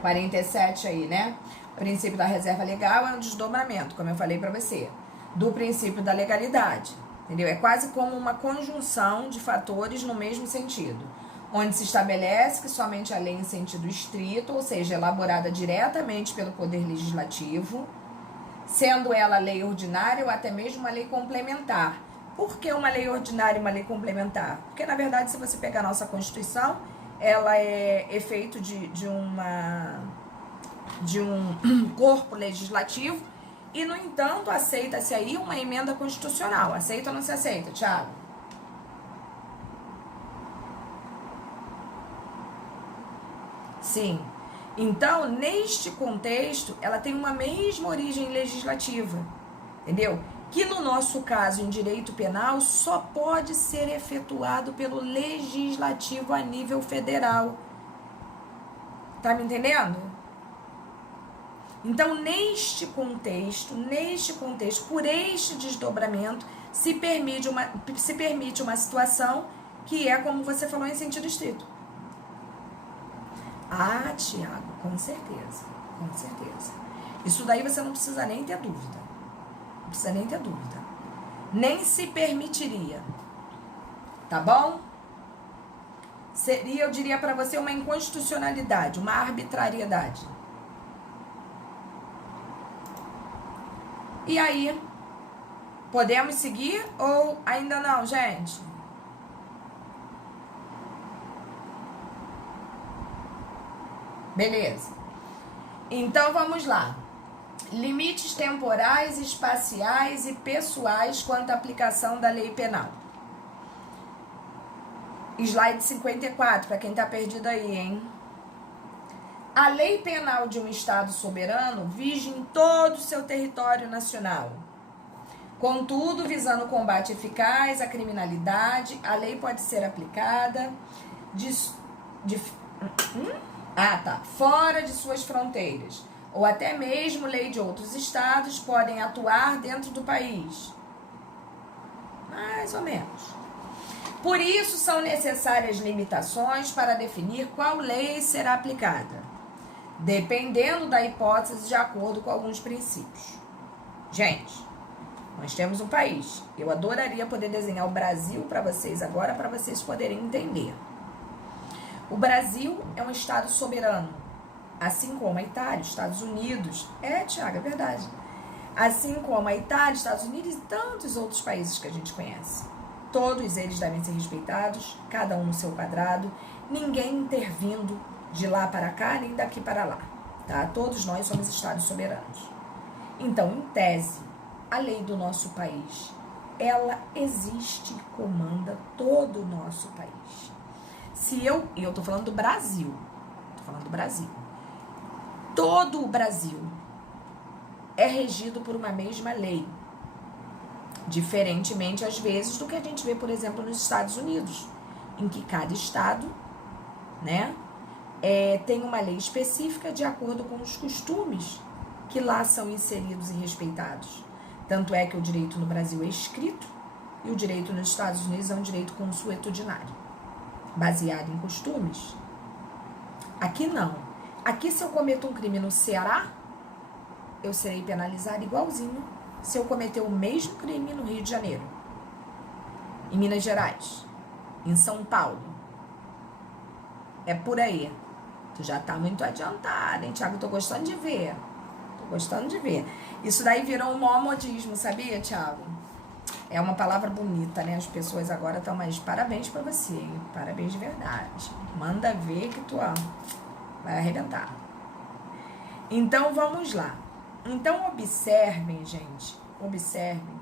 47 aí, né? O princípio da reserva legal é um desdobramento, como eu falei pra você, do princípio da legalidade, entendeu? É quase como uma conjunção de fatores no mesmo sentido, onde se estabelece que somente a lei em sentido estrito, ou seja, elaborada diretamente pelo Poder Legislativo, sendo ela lei ordinária ou até mesmo uma lei complementar. Por que uma lei ordinária e uma lei complementar? Porque, na verdade, se você pegar a nossa Constituição, ela é efeito de um corpo legislativo e, no entanto, aceita-se aí uma emenda constitucional. Aceita ou não se aceita, Thiago? Sim. Então, neste contexto, ela tem uma mesma origem legislativa, entendeu? Que no nosso caso, em direito penal, só pode ser efetuado pelo legislativo a nível federal. Tá me entendendo? Então, neste contexto, por este desdobramento, se permite uma situação que é, como você falou, em sentido estrito. Ah, Tiago, com certeza, com certeza. Isso daí você não precisa nem ter dúvida. Não precisa nem ter dúvida. Nem se permitiria. Tá bom? Seria, eu diria pra você, uma inconstitucionalidade, uma arbitrariedade. E aí, podemos seguir ou ainda não, gente? Beleza. Então, vamos lá. Limites temporais, espaciais e pessoais quanto à aplicação da lei penal. Slide 54, para quem tá perdido aí, hein? A lei penal de um Estado soberano vige em todo o seu território nacional. Contudo, visando o combate eficaz à criminalidade, a lei pode ser aplicada fora de suas fronteiras, ou até mesmo lei de outros estados podem atuar dentro do país. Mais ou menos. Por isso, são necessárias limitações para definir qual lei será aplicada, dependendo da hipótese de acordo com alguns princípios. Gente, nós temos um país. Eu adoraria poder desenhar o Brasil para vocês agora, para vocês poderem entender. O Brasil é um estado soberano, assim como a Itália, Estados Unidos. Tiago, é verdade. Assim como a Itália, Estados Unidos e tantos outros países que a gente conhece. Todos eles devem ser respeitados, cada um no seu quadrado, ninguém intervindo de lá para cá, nem daqui para lá, tá? Todos nós somos estados soberanos. Então, em tese, a lei do nosso país, ela existe e comanda todo o nosso país. E eu tô falando do Brasil, todo o Brasil é regido por uma mesma lei, diferentemente, às vezes, do que a gente vê, por exemplo, nos Estados Unidos, em que cada estado, né, tem uma lei específica de acordo com os costumes que lá são inseridos e respeitados. Tanto é que o direito no Brasil é escrito e o direito nos Estados Unidos é um direito consuetudinário, baseado em costumes. Aqui não. Aqui, se eu cometo um crime no Ceará, eu serei penalizado igualzinho se eu cometer o mesmo crime no Rio de Janeiro, em Minas Gerais, em São Paulo. É por aí. Tu já tá muito adiantado, hein, Thiago? Tô gostando de ver. Isso daí virou um maior modismo, sabia, Thiago? É uma palavra bonita, né? As pessoas agora estão mais... Parabéns pra você, hein? Parabéns de verdade. Manda ver que tu vai arrebentar. Então, vamos lá. Então, observem, gente. Observem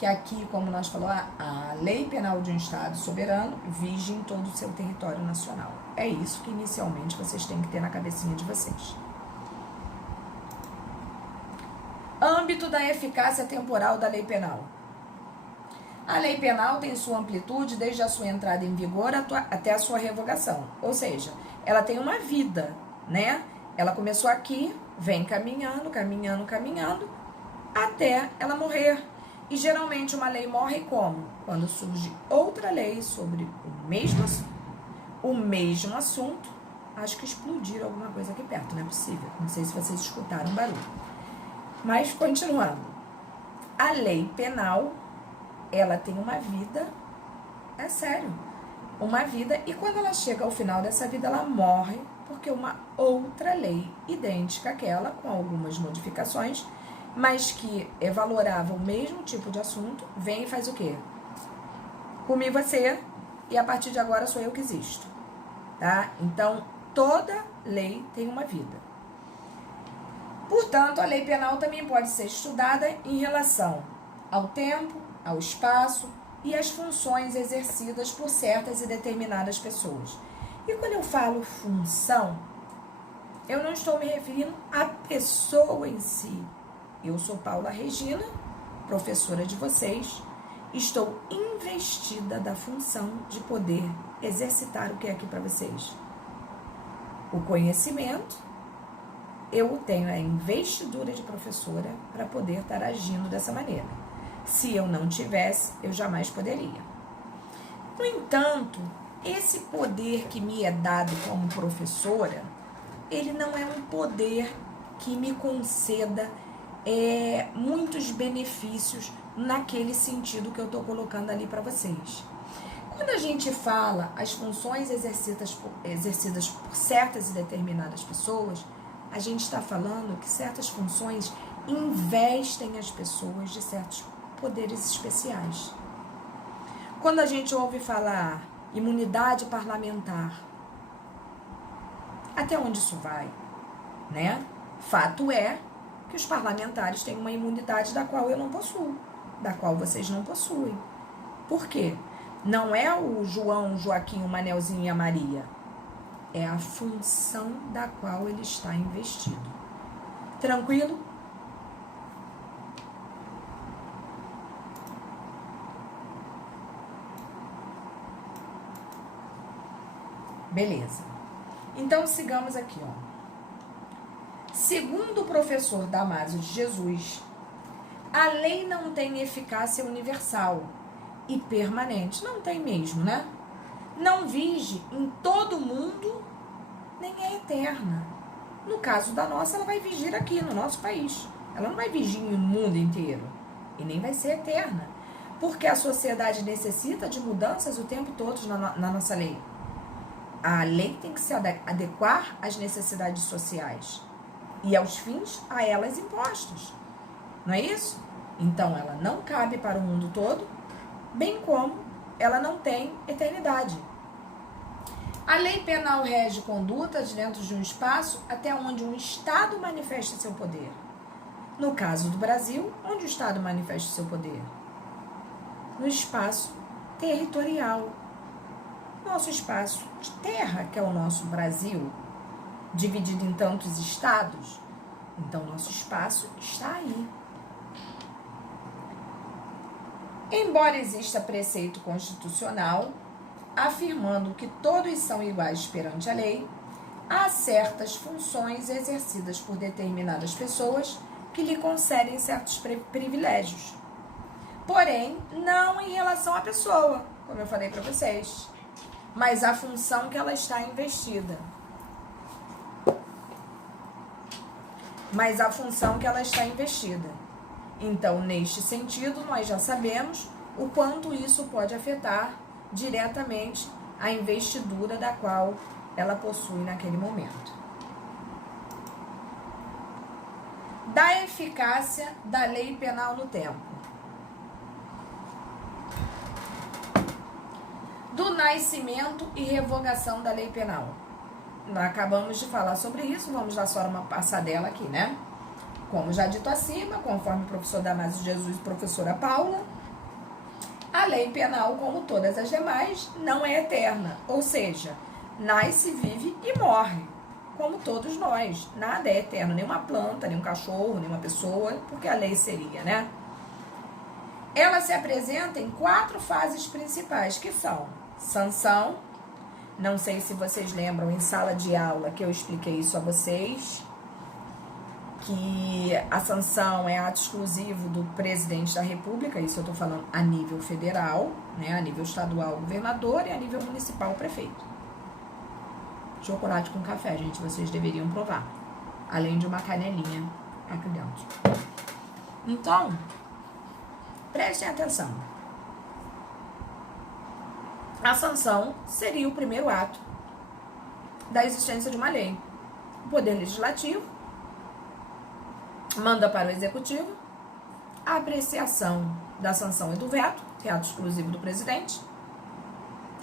que aqui, como nós falamos, a lei penal de um Estado soberano vige em todo o seu território nacional. É isso que inicialmente vocês têm que ter na cabecinha de vocês. Âmbito da eficácia temporal da lei penal. A lei penal tem sua amplitude desde a sua entrada em vigor até a sua revogação. Ou seja, ela tem uma vida, né? Ela começou aqui, vem caminhando, até ela morrer. E geralmente uma lei morre como? Quando surge outra lei sobre o mesmo assunto. Acho que explodiram alguma coisa aqui perto, não é possível. Não sei se vocês escutaram o barulho. Mas continuando. A lei penal, ela tem uma vida, é sério, uma vida, e quando ela chega ao final dessa vida, ela morre, porque uma outra lei idêntica àquela, com algumas modificações, mas que valorava o mesmo tipo de assunto, vem e faz o quê? Comi você, e a partir de agora sou eu que existo, tá? Então, toda lei tem uma vida. Portanto, a lei penal também pode ser estudada em relação ao tempo, ao espaço e às funções exercidas por certas e determinadas pessoas. E quando eu falo função, eu não estou me referindo à pessoa em si. Eu sou Paula Regina, professora de vocês, estou investida da função de poder exercitar o que é aqui para vocês. O conhecimento, eu tenho a investidura de professora para poder estar agindo dessa maneira. Se eu não tivesse, eu jamais poderia. No entanto, esse poder que me é dado como professora, ele não é um poder que me conceda muitos benefícios naquele sentido que eu estou colocando ali para vocês. Quando a gente fala as funções exercidas por certas e determinadas pessoas, a gente está falando que certas funções investem as pessoas de certos poderes especiais. Quando a gente ouve falar imunidade parlamentar, até onde isso vai, né? Fato é que os parlamentares têm uma imunidade da qual eu não possuo, da qual vocês não possuem. Por quê? Não é o João, o Joaquim, o Manelzinho e a Maria. É a função da qual ele está investido. Tranquilo? Beleza. Então, sigamos aqui, ó. Segundo o professor Damásio de Jesus, a lei não tem eficácia universal e permanente. Não tem mesmo, né? Não vige em todo mundo, nem é eterna. No caso da nossa, ela vai vigir aqui no nosso país. Ela não vai vigir no mundo inteiro. E nem vai ser eterna. Porque a sociedade necessita de mudanças o tempo todo na nossa lei. A lei tem que se adequar às necessidades sociais e aos fins a elas impostos. Não é isso? Então, ela não cabe para o mundo todo, bem como ela não tem eternidade. A lei penal rege condutas dentro de um espaço até onde um Estado manifesta seu poder. No caso do Brasil, onde o Estado manifesta seu poder? No espaço territorial. Nosso espaço de terra, que é o nosso Brasil, dividido em tantos estados, então nosso espaço está aí. Embora exista preceito constitucional afirmando que todos são iguais perante a lei, há certas funções exercidas por determinadas pessoas que lhe concedem certos privilégios. Porém, não em relação à pessoa, como eu falei para vocês, mas a função que ela está investida. Então, neste sentido, nós já sabemos o quanto isso pode afetar diretamente a investidura da qual ela possui naquele momento. Da eficácia da lei penal no tempo. Do nascimento e revogação da lei penal. Nós acabamos de falar sobre isso, vamos dar só uma passadela aqui, né? Como já dito acima, conforme o professor Damásio de Jesus e a professora Paula, A lei penal, como todas as demais, não é eterna, ou seja, nasce, vive e morre, como todos nós. Nada é eterno, nem uma planta, nem um cachorro, nem uma pessoa, porque a lei seria, né? Ela se apresenta em 4 fases principais, que são sanção. Não sei se vocês lembram em sala de aula que eu expliquei isso a vocês, que a sanção é ato exclusivo do presidente da República, isso eu estou falando a nível federal, né, a nível estadual, governador, e a nível municipal, prefeito. Chocolate com café, gente, vocês deveriam provar, além de uma canelinha aqui dentro. Então, prestem atenção. A sanção seria o primeiro ato da existência de uma lei. O Poder Legislativo manda para o Executivo a apreciação da sanção e do veto, que é ato exclusivo do presidente,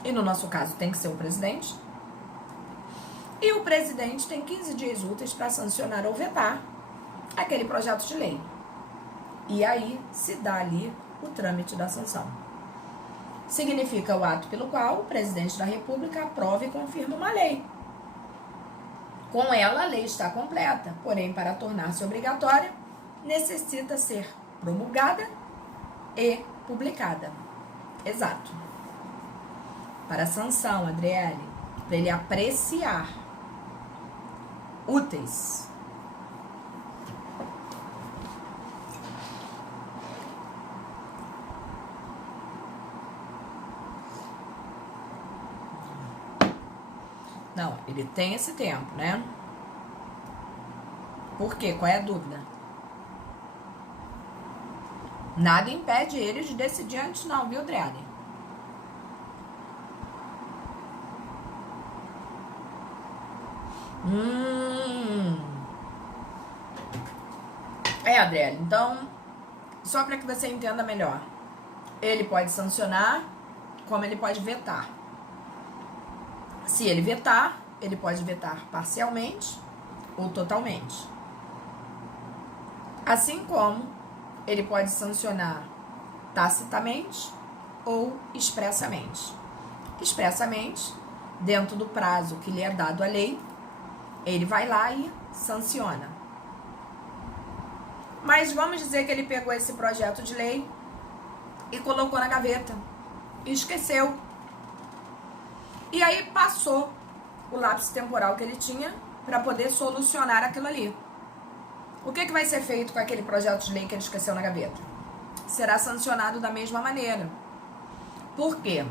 e no nosso caso tem que ser o presidente, e o presidente tem 15 dias úteis para sancionar ou vetar aquele projeto de lei. E aí se dá ali o trâmite da sanção. Significa o ato pelo qual o presidente da República aprova e confirma uma lei. Com ela, a lei está completa, porém, para tornar-se obrigatória, necessita ser promulgada e publicada. Exato. Para a sanção, Adriele, para ele apreciar úteis. Não, ele tem esse tempo, né? Por quê? Qual é a dúvida? Nada impede ele de decidir antes não, viu, Adriane? Adriane, então, só para que você entenda melhor. Ele pode sancionar, como ele pode vetar. Se ele vetar, ele pode vetar parcialmente ou totalmente. Assim como ele pode sancionar tacitamente ou expressamente. Expressamente, dentro do prazo que lhe é dado a lei, ele vai lá e sanciona. Mas vamos dizer que ele pegou esse projeto de lei e colocou na gaveta e esqueceu. E aí passou o lapso temporal que ele tinha para poder solucionar aquilo ali. O que vai ser feito com aquele projeto de lei que ele esqueceu na gaveta? Será sancionado da mesma maneira. Por quê?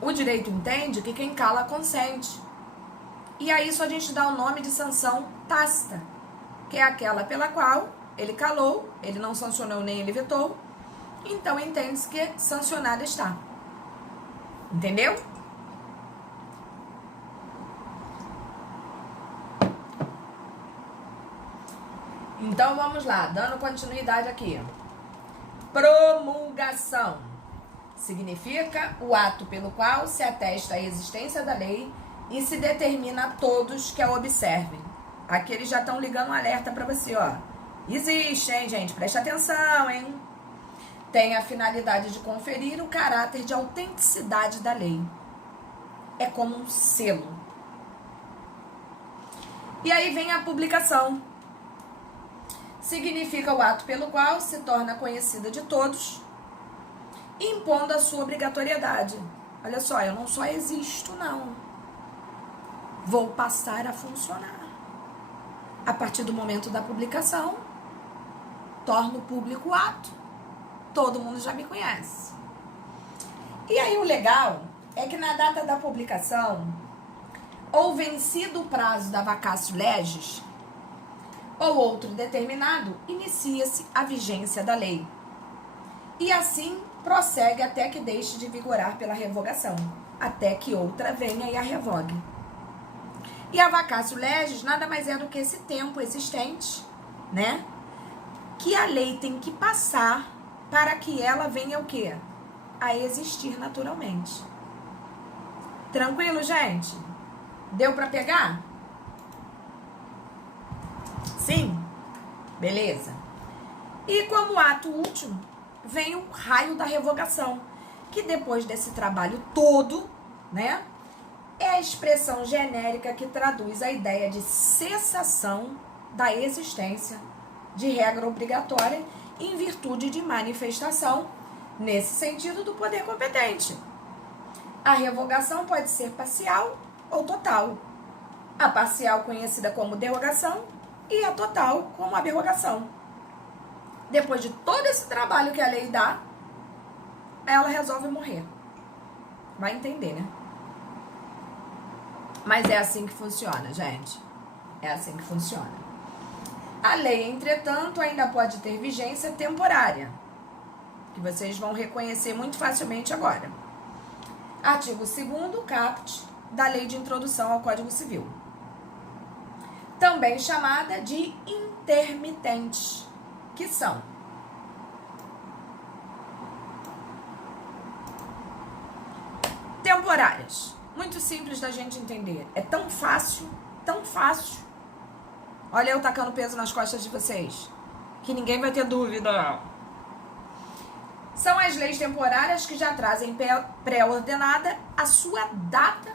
O direito entende que quem cala consente. E aí só a gente dá o nome de sanção tácita, que é aquela pela qual ele calou, ele não sancionou nem ele vetou, então entende-se que sancionada está. Entendeu? Então vamos lá, dando continuidade aqui. Promulgação significa o ato pelo qual se atesta a existência da lei e se determina a todos que a observem. Aqui eles já estão ligando um alerta para você, ó. Existe, hein, gente? Presta atenção, hein? Tem a finalidade de conferir o caráter de autenticidade da lei. É como um selo. E aí vem a publicação. Significa o ato pelo qual se torna conhecida de todos, impondo a sua obrigatoriedade. Olha só, eu não só existo, não. Vou passar a funcionar. A partir do momento da publicação, torno público o ato. Todo mundo já me conhece. E aí o legal é que na data da publicação, ou vencido o prazo da vacatio legis, ou outro determinado, inicia-se a vigência da lei. E assim prossegue até que deixe de vigorar pela revogação, até que outra venha e a revogue. E a vacatio legis nada mais é do que esse tempo existente, né? Que a lei tem que passar para que ela venha o quê? A existir naturalmente. Tranquilo, gente? Deu para pegar? Sim? Beleza. E como ato último, vem o raio da revogação, que depois desse trabalho todo, né, é a expressão genérica que traduz a ideia de cessação da existência de regra obrigatória em virtude de manifestação, nesse sentido, do poder competente. A revogação pode ser parcial ou total. A parcial conhecida como derrogação e a total como aberrogação. Depois de todo esse trabalho que a lei dá, ela resolve morrer. Vai entender, né? Mas é assim que funciona, gente. É assim que funciona. A lei, entretanto, ainda pode ter vigência temporária, que vocês vão reconhecer muito facilmente agora. Artigo 2º, caput, da Lei de Introdução ao Código Civil. Também chamada de intermitentes, que são temporárias. Muito simples da gente entender. É tão fácil, tão fácil. Olha eu tacando peso nas costas de vocês, que ninguém vai ter dúvida. São as leis temporárias que já trazem pré-ordenada a sua data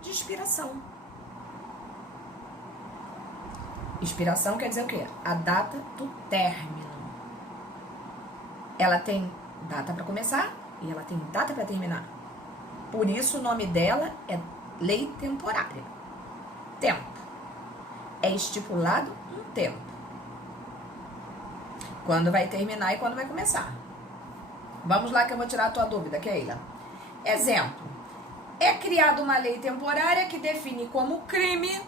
de expiração. Expiração quer dizer o quê? A data do término. Ela tem data para começar e ela tem data para terminar. Por isso o nome dela é lei temporária. Tempo. É estipulado um tempo. Quando vai terminar e quando vai começar. Vamos lá que eu vou tirar a tua dúvida, Keila. Exemplo. É criada uma lei temporária que define como crime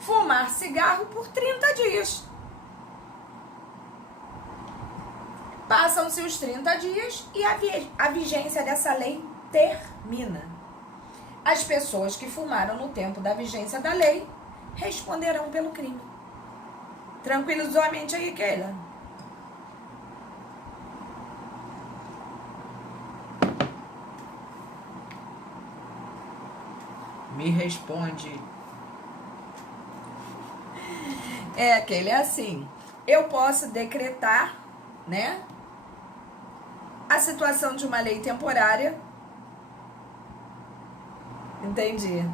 fumar cigarro por 30 dias. Passam-se os 30 dias e a vigência dessa lei termina. As pessoas que fumaram no tempo da vigência da lei responderão pelo crime. Tranquilizou a mente aí, Keila? Me responde. Keila, é assim. Eu posso decretar, né, a situação de uma lei temporária. Entendi.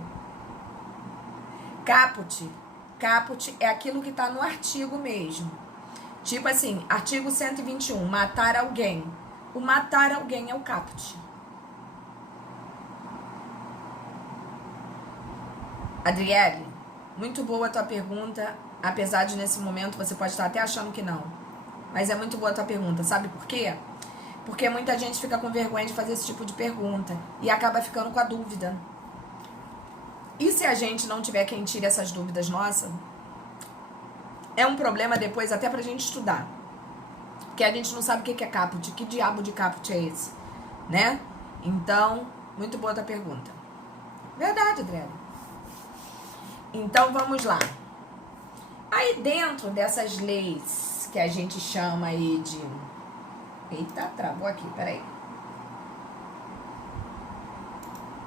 Caput. Caput é aquilo que está no artigo mesmo. Tipo assim, artigo 121, matar alguém. O matar alguém é o caput. Adriele, muito boa a tua pergunta, apesar de nesse momento você pode estar até achando que não. Mas é muito boa a tua pergunta, sabe por quê? Porque muita gente fica com vergonha de fazer esse tipo de pergunta e acaba ficando com a dúvida. E se a gente não tiver quem tire essas dúvidas nossas, é um problema depois até pra gente estudar. Porque a gente não sabe o que é caput, que diabo de caput é esse, né? Então, muito boa a tua pergunta. Verdade, Adriana. Então, vamos lá. Aí dentro dessas leis que a gente chama aí de... Eita, travou aqui, peraí.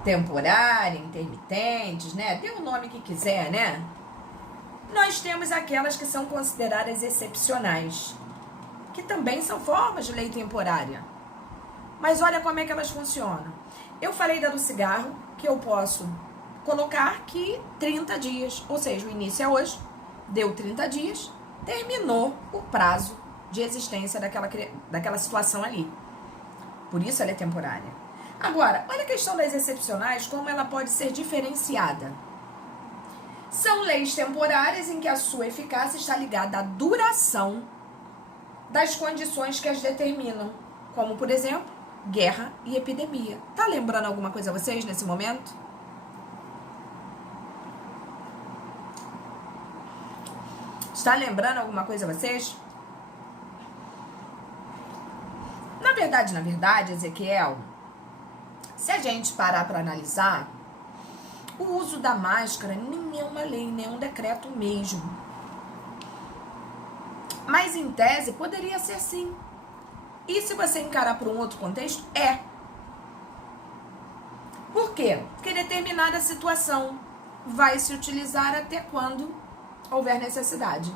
Temporária, intermitentes, né? Dê o nome que quiser, né? Nós temos aquelas que são consideradas excepcionais, que também são formas de lei temporária. Mas olha como é que elas funcionam. Eu falei da do cigarro, que eu posso colocar que 30 dias, ou seja, o início é hoje, deu 30 dias, terminou o prazo de existência daquela situação ali. Por isso ela é temporária. Agora, olha a questão das excepcionais, como ela pode ser diferenciada. São leis temporárias em que a sua eficácia está ligada à duração das condições que as determinam, como, por exemplo, guerra e epidemia. Tá lembrando alguma coisa a vocês nesse momento? Está lembrando alguma coisa a vocês? Na verdade, Ezequiel, se a gente parar para analisar, o uso da máscara nem é uma lei, nem é um decreto mesmo. Mas, em tese, poderia ser sim. E se você encarar por um outro contexto, é. Por quê? Porque determinada situação vai se utilizar até quando houver necessidade.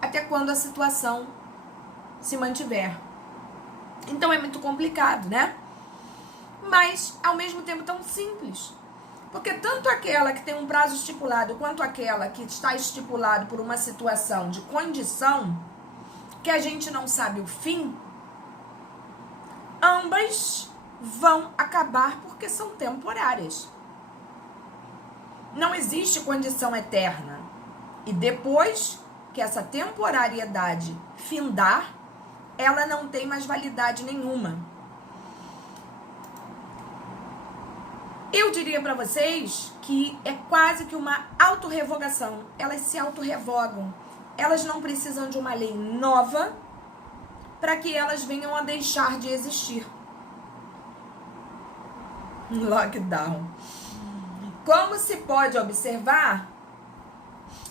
Até quando a situação se mantiver. Então é muito complicado, né? Mas, ao mesmo tempo, tão simples. Porque tanto aquela que tem um prazo estipulado, quanto aquela que está estipulado por uma situação de condição, que a gente não sabe o fim, ambas vão acabar porque são temporárias. Não existe condição eterna. E depois que essa temporariedade findar, ela não tem mais validade nenhuma. Eu diria para vocês que é quase que uma autorrevogação. Elas se autorrevogam. Elas não precisam de uma lei nova para que elas venham a deixar de existir. Lockdown. Como se pode observar,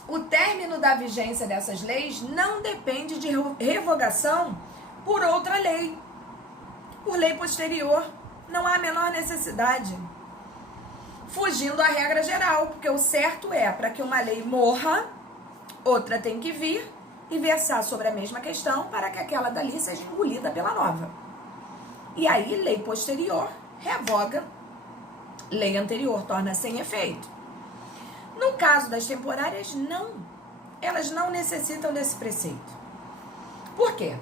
o término da vigência dessas leis não depende de revogação por outra lei. Por lei posterior, não há a menor necessidade. Fugindo à regra geral, porque o certo é, para que uma lei morra, outra tem que vir e versar sobre a mesma questão para que aquela dali seja engolida pela nova. E aí, lei posterior revoga lei anterior, torna sem efeito. No caso das temporárias, não. Elas não necessitam desse preceito. Por quê?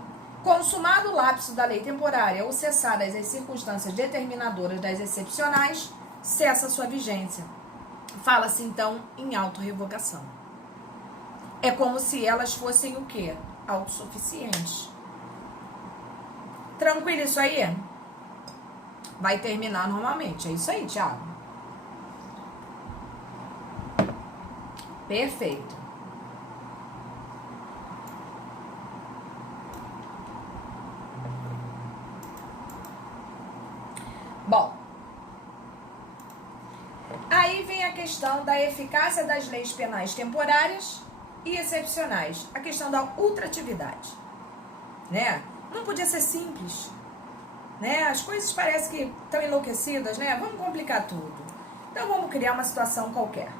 Consumado o lapso da lei temporária ou cessadas as circunstâncias determinadoras das excepcionais, cessa sua vigência. Fala-se, então, em autorrevogação. É como se elas fossem o quê? Autossuficientes. Tranquilo isso aí? Vai terminar normalmente. É isso aí, Thiago. Perfeito. Bom, aí vem a questão da eficácia das leis penais temporárias e excepcionais. A questão da ultratividade, né? Não podia ser simples, né? As coisas parecem que estão enlouquecidas, né? Vamos complicar tudo. Então vamos criar uma situação qualquer.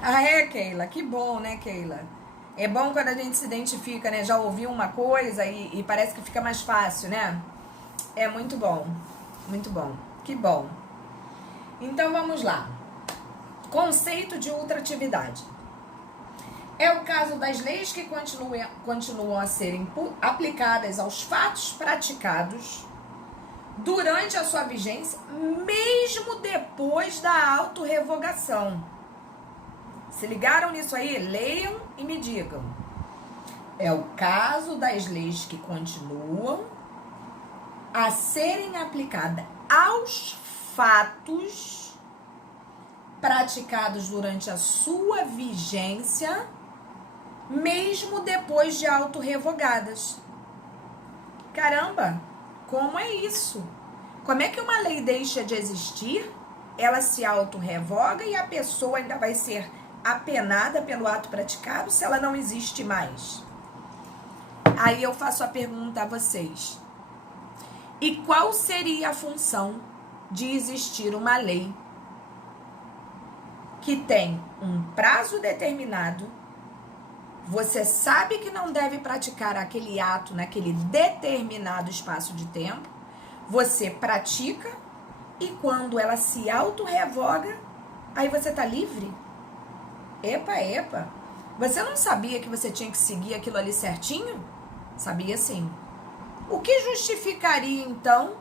Ah, é, Keila? Que bom, né, Keila? É bom quando a gente se identifica, né? Já ouviu uma coisa e parece que fica mais fácil, né? É muito bom. Muito bom. Que bom. Então, vamos lá. Conceito de ultratividade. É o caso das leis que continuam a serem aplicadas aos fatos praticados durante a sua vigência, mesmo depois da autorrevogação. Se ligaram nisso aí? Leiam e me digam. É o caso das leis que continuam a serem aplicadas aos fatos praticados durante a sua vigência, mesmo depois de autorrevogadas. Caramba, como é isso? Como é que uma lei deixa de existir, ela se autorrevoga e a pessoa ainda vai ser apenada pelo ato praticado se ela não existe mais? Aí eu faço a pergunta a vocês. E qual seria a função de existir uma lei que tem um prazo determinado, você sabe que não deve praticar aquele ato naquele determinado espaço de tempo, você pratica e quando ela se autorrevoga, aí você tá livre? Epa. Você não sabia que você tinha que seguir aquilo ali certinho? Sabia sim. O que justificaria, então,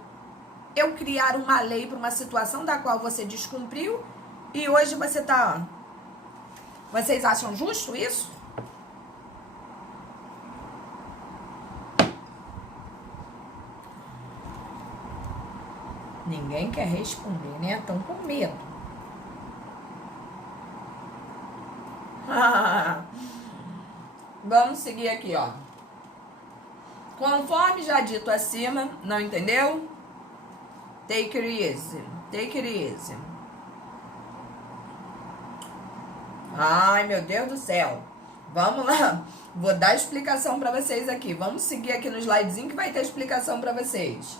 eu criar uma lei para uma situação da qual você descumpriu e hoje você tá... Vocês acham justo isso? Ninguém quer responder, né? Estão com medo. Vamos seguir aqui, ó. Conforme já dito acima, não entendeu? Take it easy. Take it easy. Ai, meu Deus do céu. Vamos lá. Vou dar explicação pra vocês aqui. Vamos seguir aqui no slidezinho que vai ter explicação pra vocês.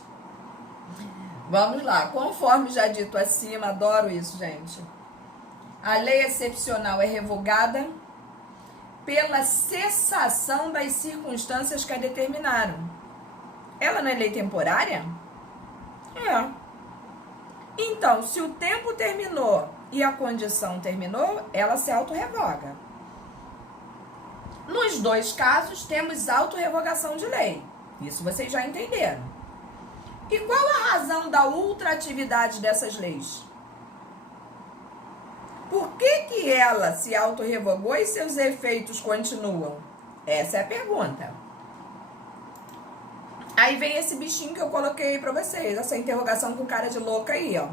Vamos lá. Conforme já dito acima, adoro isso, gente. A lei excepcional é revogada pela cessação das circunstâncias que a determinaram. Ela não é lei temporária? É. Então, se o tempo terminou e a condição terminou, ela se autorrevoga. Nos dois casos, temos autorrevogação de lei. Isso vocês já entenderam. E qual a razão da ultratividade dessas leis? Por que ela se autorrevogou e seus efeitos continuam? Essa é a pergunta. Aí vem esse bichinho que eu coloquei pra vocês, essa interrogação com cara de louca aí, ó.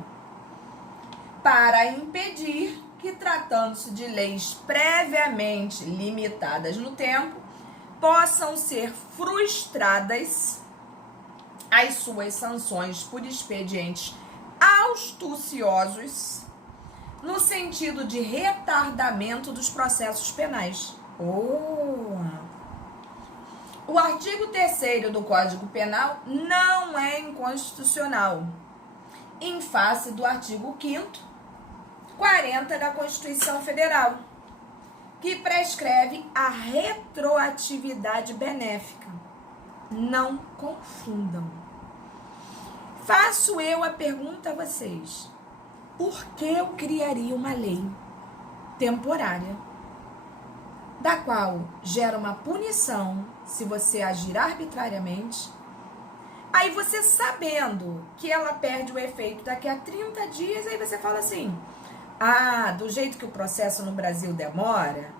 Para impedir que, tratando-se de leis previamente limitadas no tempo, possam ser frustradas as suas sanções por expedientes astuciosos no sentido de retardamento dos processos penais. O artigo 3º do Código Penal não é inconstitucional, em face do artigo 5º, 40 da Constituição Federal, que prescreve a retroatividade benéfica. Não confundam. Faço eu a pergunta a vocês. Por que eu criaria uma lei temporária, da qual gera uma punição se você agir arbitrariamente? Aí você, sabendo que ela perde o efeito daqui a 30 dias, aí você fala assim, do jeito que o processo no Brasil demora,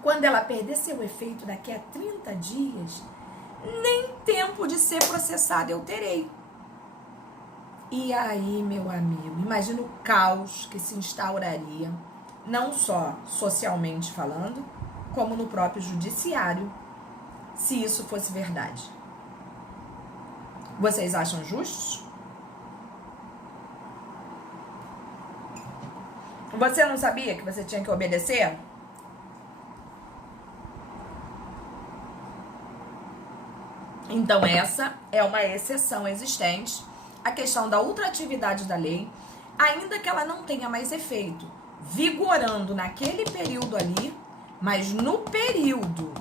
quando ela perder seu efeito daqui a 30 dias, nem tempo de ser processada eu terei. E aí, meu amigo, imagina o caos que se instauraria, não só socialmente falando, como no próprio judiciário, se isso fosse verdade. Vocês acham justo? Você não sabia que você tinha que obedecer? Então essa é uma exceção existente, a questão da ultratividade da lei, ainda que ela não tenha mais efeito, vigorando naquele período ali, mas no período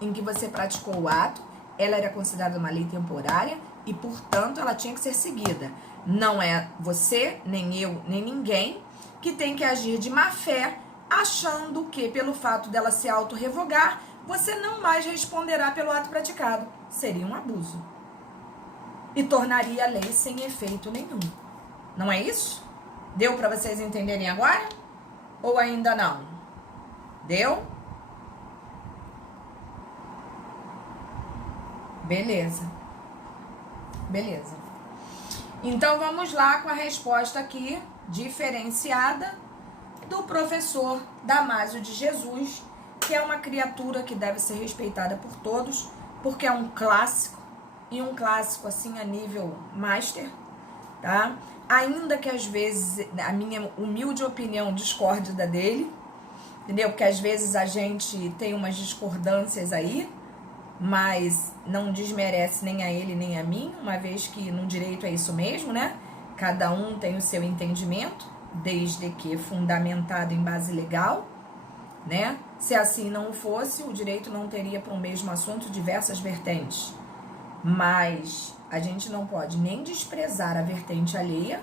em que você praticou o ato, ela era considerada uma lei temporária e, portanto, ela tinha que ser seguida. Não é você, nem eu, nem ninguém que tem que agir de má fé, achando que, pelo fato dela se autorrevogar, você não mais responderá pelo ato praticado. Seria um abuso. E tornaria a lei sem efeito nenhum. Não é isso? Deu para vocês entenderem agora? Ou ainda não? Deu? Beleza. Beleza. Então vamos lá com a resposta aqui, diferenciada, do professor Damásio de Jesus, que é uma criatura que deve ser respeitada por todos, porque é um clássico, e um clássico assim a nível master, tá? Ainda que às vezes a minha humilde opinião discorde da dele, entendeu? Porque às vezes a gente tem umas discordâncias aí, mas não desmerece nem a ele nem a mim, uma vez que no direito é isso mesmo, né? Cada um tem o seu entendimento, desde que fundamentado em base legal, né? Se assim não fosse, o direito não teria para um mesmo assunto diversas vertentes. Mas a gente não pode nem desprezar a vertente alheia,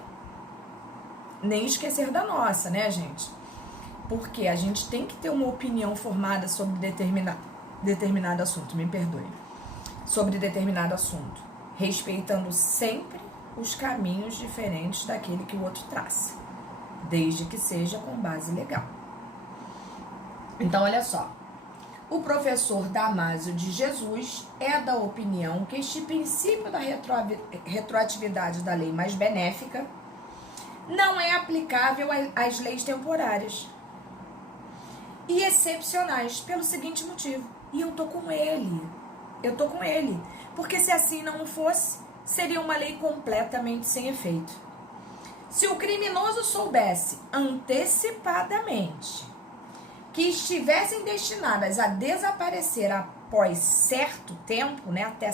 nem esquecer da nossa, né, gente? Porque a gente tem que ter uma opinião formada sobre determinado assunto, me perdoe, sobre determinado assunto, respeitando sempre os caminhos diferentes daquele que o outro traça, desde que seja com base legal. Então, olha só, o professor Damásio de Jesus é da opinião que este princípio da retroatividade da lei mais benéfica não é aplicável às leis temporárias e excepcionais, pelo seguinte motivo. E eu tô com ele. Porque se assim não fosse, seria uma lei completamente sem efeito. Se o criminoso soubesse antecipadamente que estivessem destinadas a desaparecer após certo tempo, né, até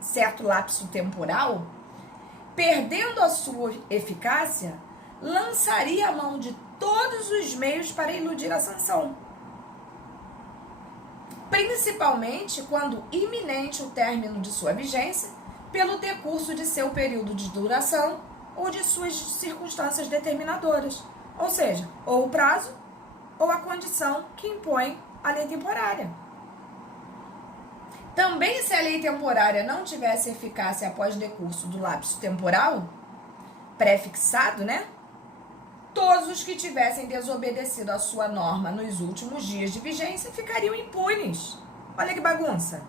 certo lapso temporal, perdendo a sua eficácia, lançaria a mão de todos os meios para iludir a sanção. principalmente quando iminente o término de sua vigência, pelo decurso de seu período de duração ou de suas circunstâncias determinadoras, ou seja, ou o prazo ou a condição que impõe a lei temporária. Também, se a lei temporária não tivesse eficácia após decurso do lapso temporal pré-fixado, né? Todos os que tivessem desobedecido a sua norma nos últimos dias de vigência ficariam impunes. Olha que bagunça.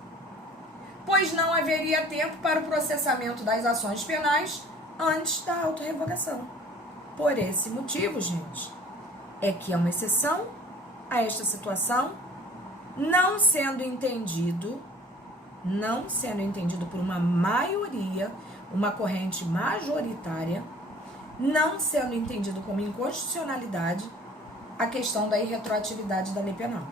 Pois não haveria tempo para o processamento das ações penais antes da autorrevogação. Por esse motivo, gente, é que é uma exceção a esta situação, não sendo entendido por uma maioria, uma corrente majoritária, não sendo entendido como inconstitucionalidade a questão da irretroatividade da lei penal.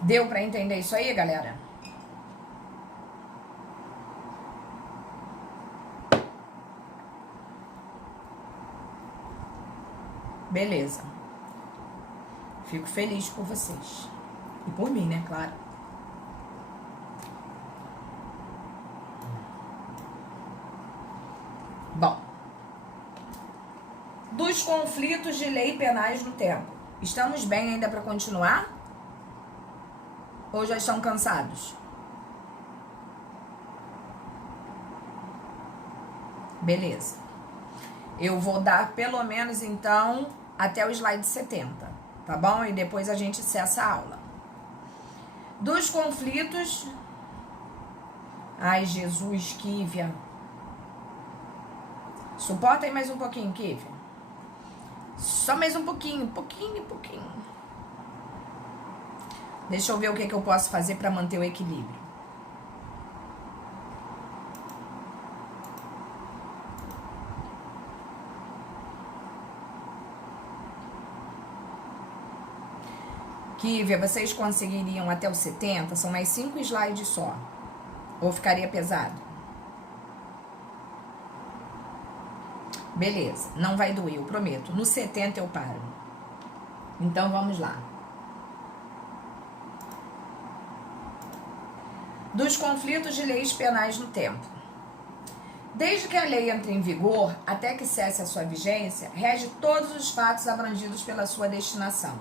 Deu para entender isso aí, galera? Beleza. Fico feliz por vocês. E por mim, né? Claro. Bom. Dos conflitos de lei penais no tempo. Estamos bem ainda para continuar? Ou já estão cansados? Beleza. Eu vou dar pelo menos, então, até o slide 70, tá bom? E depois a gente cessa a aula. Dos conflitos... Ai, Jesus, Kívia. Suporta aí mais um pouquinho, Kívia. Só mais um pouquinho, pouquinho. Deixa eu ver o que eu posso fazer para manter o equilíbrio. Kívia, vocês conseguiriam até o 70? São mais 5 slides só. Ou ficaria pesado? Beleza, não vai doer, eu prometo. No 70 eu paro. Então vamos lá. Dos conflitos de leis penais no tempo. Desde que a lei entre em vigor até que cesse a sua vigência, rege todos os fatos abrangidos pela sua destinação.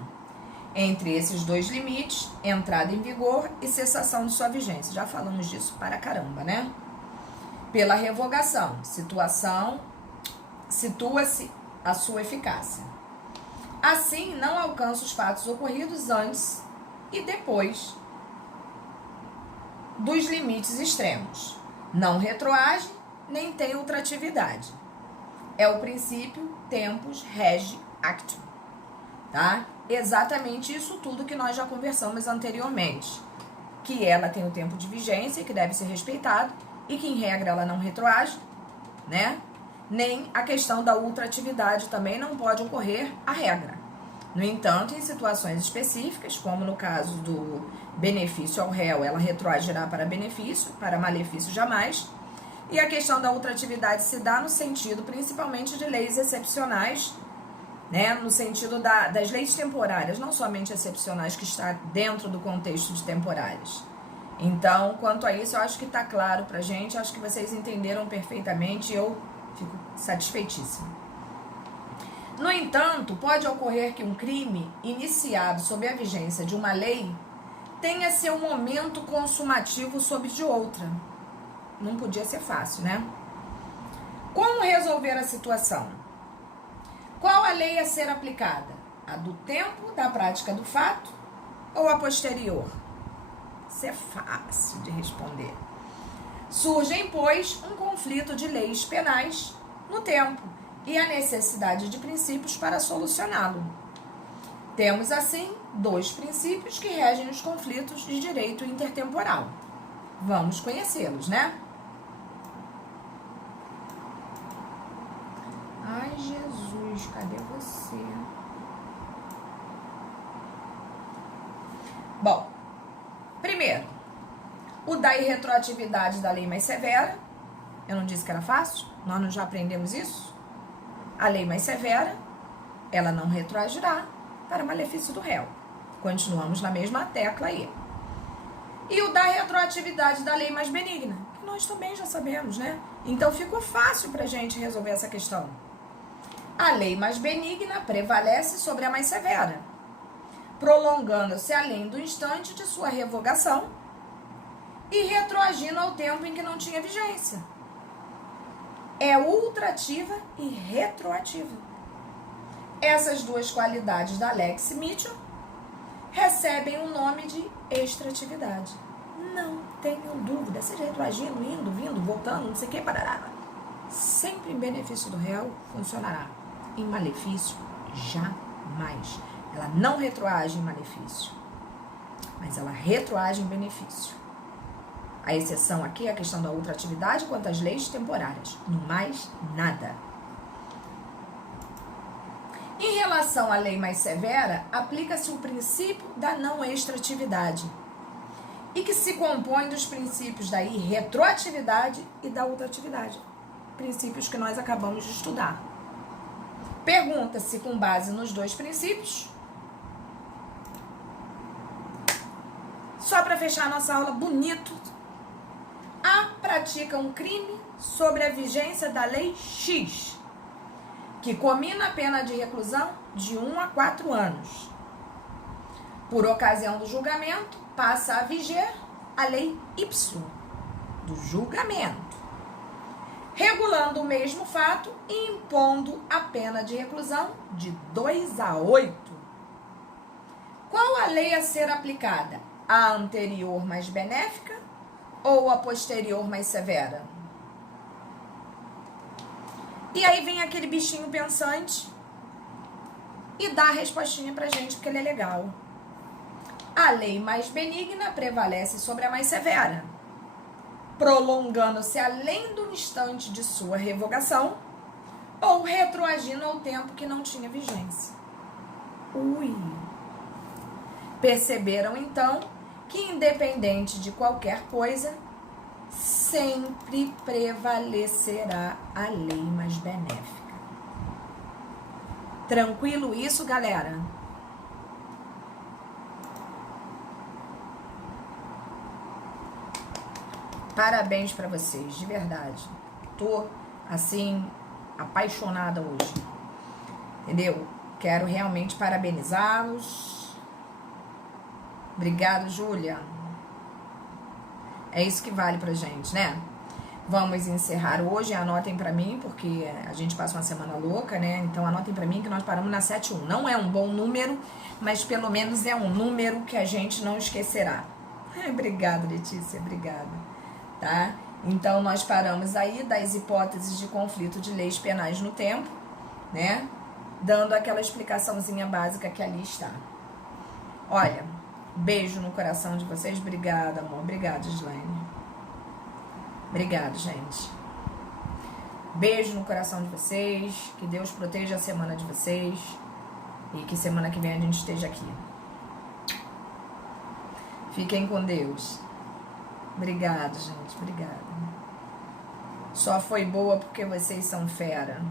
Entre esses dois limites, entrada em vigor e cessação de sua vigência. Já falamos disso para caramba, né? Pela revogação, situa-se a sua eficácia. Assim, não alcança os fatos ocorridos antes e depois dos limites extremos. Não retroage, nem tem ultratividade. É o princípio tempus rege actum, tá? Exatamente isso tudo que nós já conversamos anteriormente. Que ela tem o tempo de vigência, que deve ser respeitado, e que, em regra, ela não retroage, né? Nem a questão da ultratividade também não pode ocorrer a regra. No entanto, em situações específicas, como no caso do benefício ao réu, ela retroagirá para benefício, para malefício jamais. E a questão da ultratividade se dá no sentido, principalmente, de leis excepcionais, né? No sentido das leis temporárias, não somente excepcionais, que está dentro do contexto de temporárias. Então, quanto a isso, eu acho que está claro pra gente, acho que vocês entenderam perfeitamente, eu fico satisfeitíssima. No entanto, pode ocorrer que um crime iniciado sob a vigência de uma lei tenha seu momento consumativo sob de outra. Não podia ser fácil, né? Como resolver a situação? Qual a lei a ser aplicada? A do tempo da prática do fato ou a posterior? Isso é fácil de responder. Surge, pois, um conflito de leis penais no tempo e a necessidade de princípios para solucioná-lo. Temos, assim, 2 princípios que regem os conflitos de direito intertemporal. Vamos conhecê-los, né? Ai, Jesus, cadê você? Bom, primeiro, o da irretroatividade da lei mais severa. Eu não disse que era fácil? Nós não já aprendemos isso? A lei mais severa, ela não retroagirá para malefício do réu. Continuamos na mesma tecla aí. E o da retroatividade da lei mais benigna, que nós também já sabemos, né? Então ficou fácil pra gente resolver essa questão. A lei mais benigna prevalece sobre a mais severa, prolongando-se além do instante de sua revogação e retroagindo ao tempo em que não tinha vigência. É ultrativa e retroativa. Essas duas qualidades da Lex Mitchell recebem o nome de extratividade. Não tenham dúvida, seja retroagindo, indo, vindo, voltando, não sei o que, parará. Sempre em benefício do réu funcionará. Em malefício, jamais. Ela não retroage em malefício, mas ela retroage em benefício. A exceção aqui é a questão da ultratividade quanto às leis temporárias. No mais, nada. Em relação à lei mais severa, aplica-se o princípio da não extratividade, e que se compõe dos princípios da irretroatividade e da ultratividade. Princípios que nós acabamos de estudar. Pergunta-se, com base nos dois princípios, só para fechar a nossa aula bonito, A pratica um crime sobre a vigência da lei X, que comina a pena de reclusão de 1 a 4 anos. Por ocasião do julgamento, passa a viger a lei Y, do julgamento, regulando o mesmo fato e impondo a pena de reclusão de 2 a 8. Qual a lei a ser aplicada? A anterior mais benéfica ou a posterior mais severa? E aí vem aquele bichinho pensante e dá a respostinha pra gente, porque ele é legal. A lei mais benigna prevalece sobre a mais severa, prolongando-se além do instante de sua revogação ou retroagindo ao tempo que não tinha vigência. Ui! Perceberam, então, que independente de qualquer coisa, sempre prevalecerá a lei mais benéfica. Tranquilo isso, galera? Parabéns pra vocês, de verdade. Tô, assim, apaixonada hoje. Entendeu? Quero realmente parabenizá-los. Obrigada, Júlia. É isso que vale pra gente, né? Vamos encerrar hoje, anotem pra mim, porque a gente passa uma semana louca, né? Então anotem pra mim que nós paramos na 7-1. Não é um bom número, mas pelo menos é um número que a gente não esquecerá. Obrigada, Letícia, obrigada. Tá? Então nós paramos aí das hipóteses de conflito de leis penais no tempo, né? Dando aquela explicaçãozinha básica que ali está. Olha, beijo no coração de vocês. Obrigada, amor. Obrigada, Gislaine. Obrigada, gente. Beijo no coração de vocês. Que Deus proteja a semana de vocês. E que semana que vem a gente esteja aqui. Fiquem com Deus. Obrigada, gente. Obrigada. Só foi boa porque vocês são fera.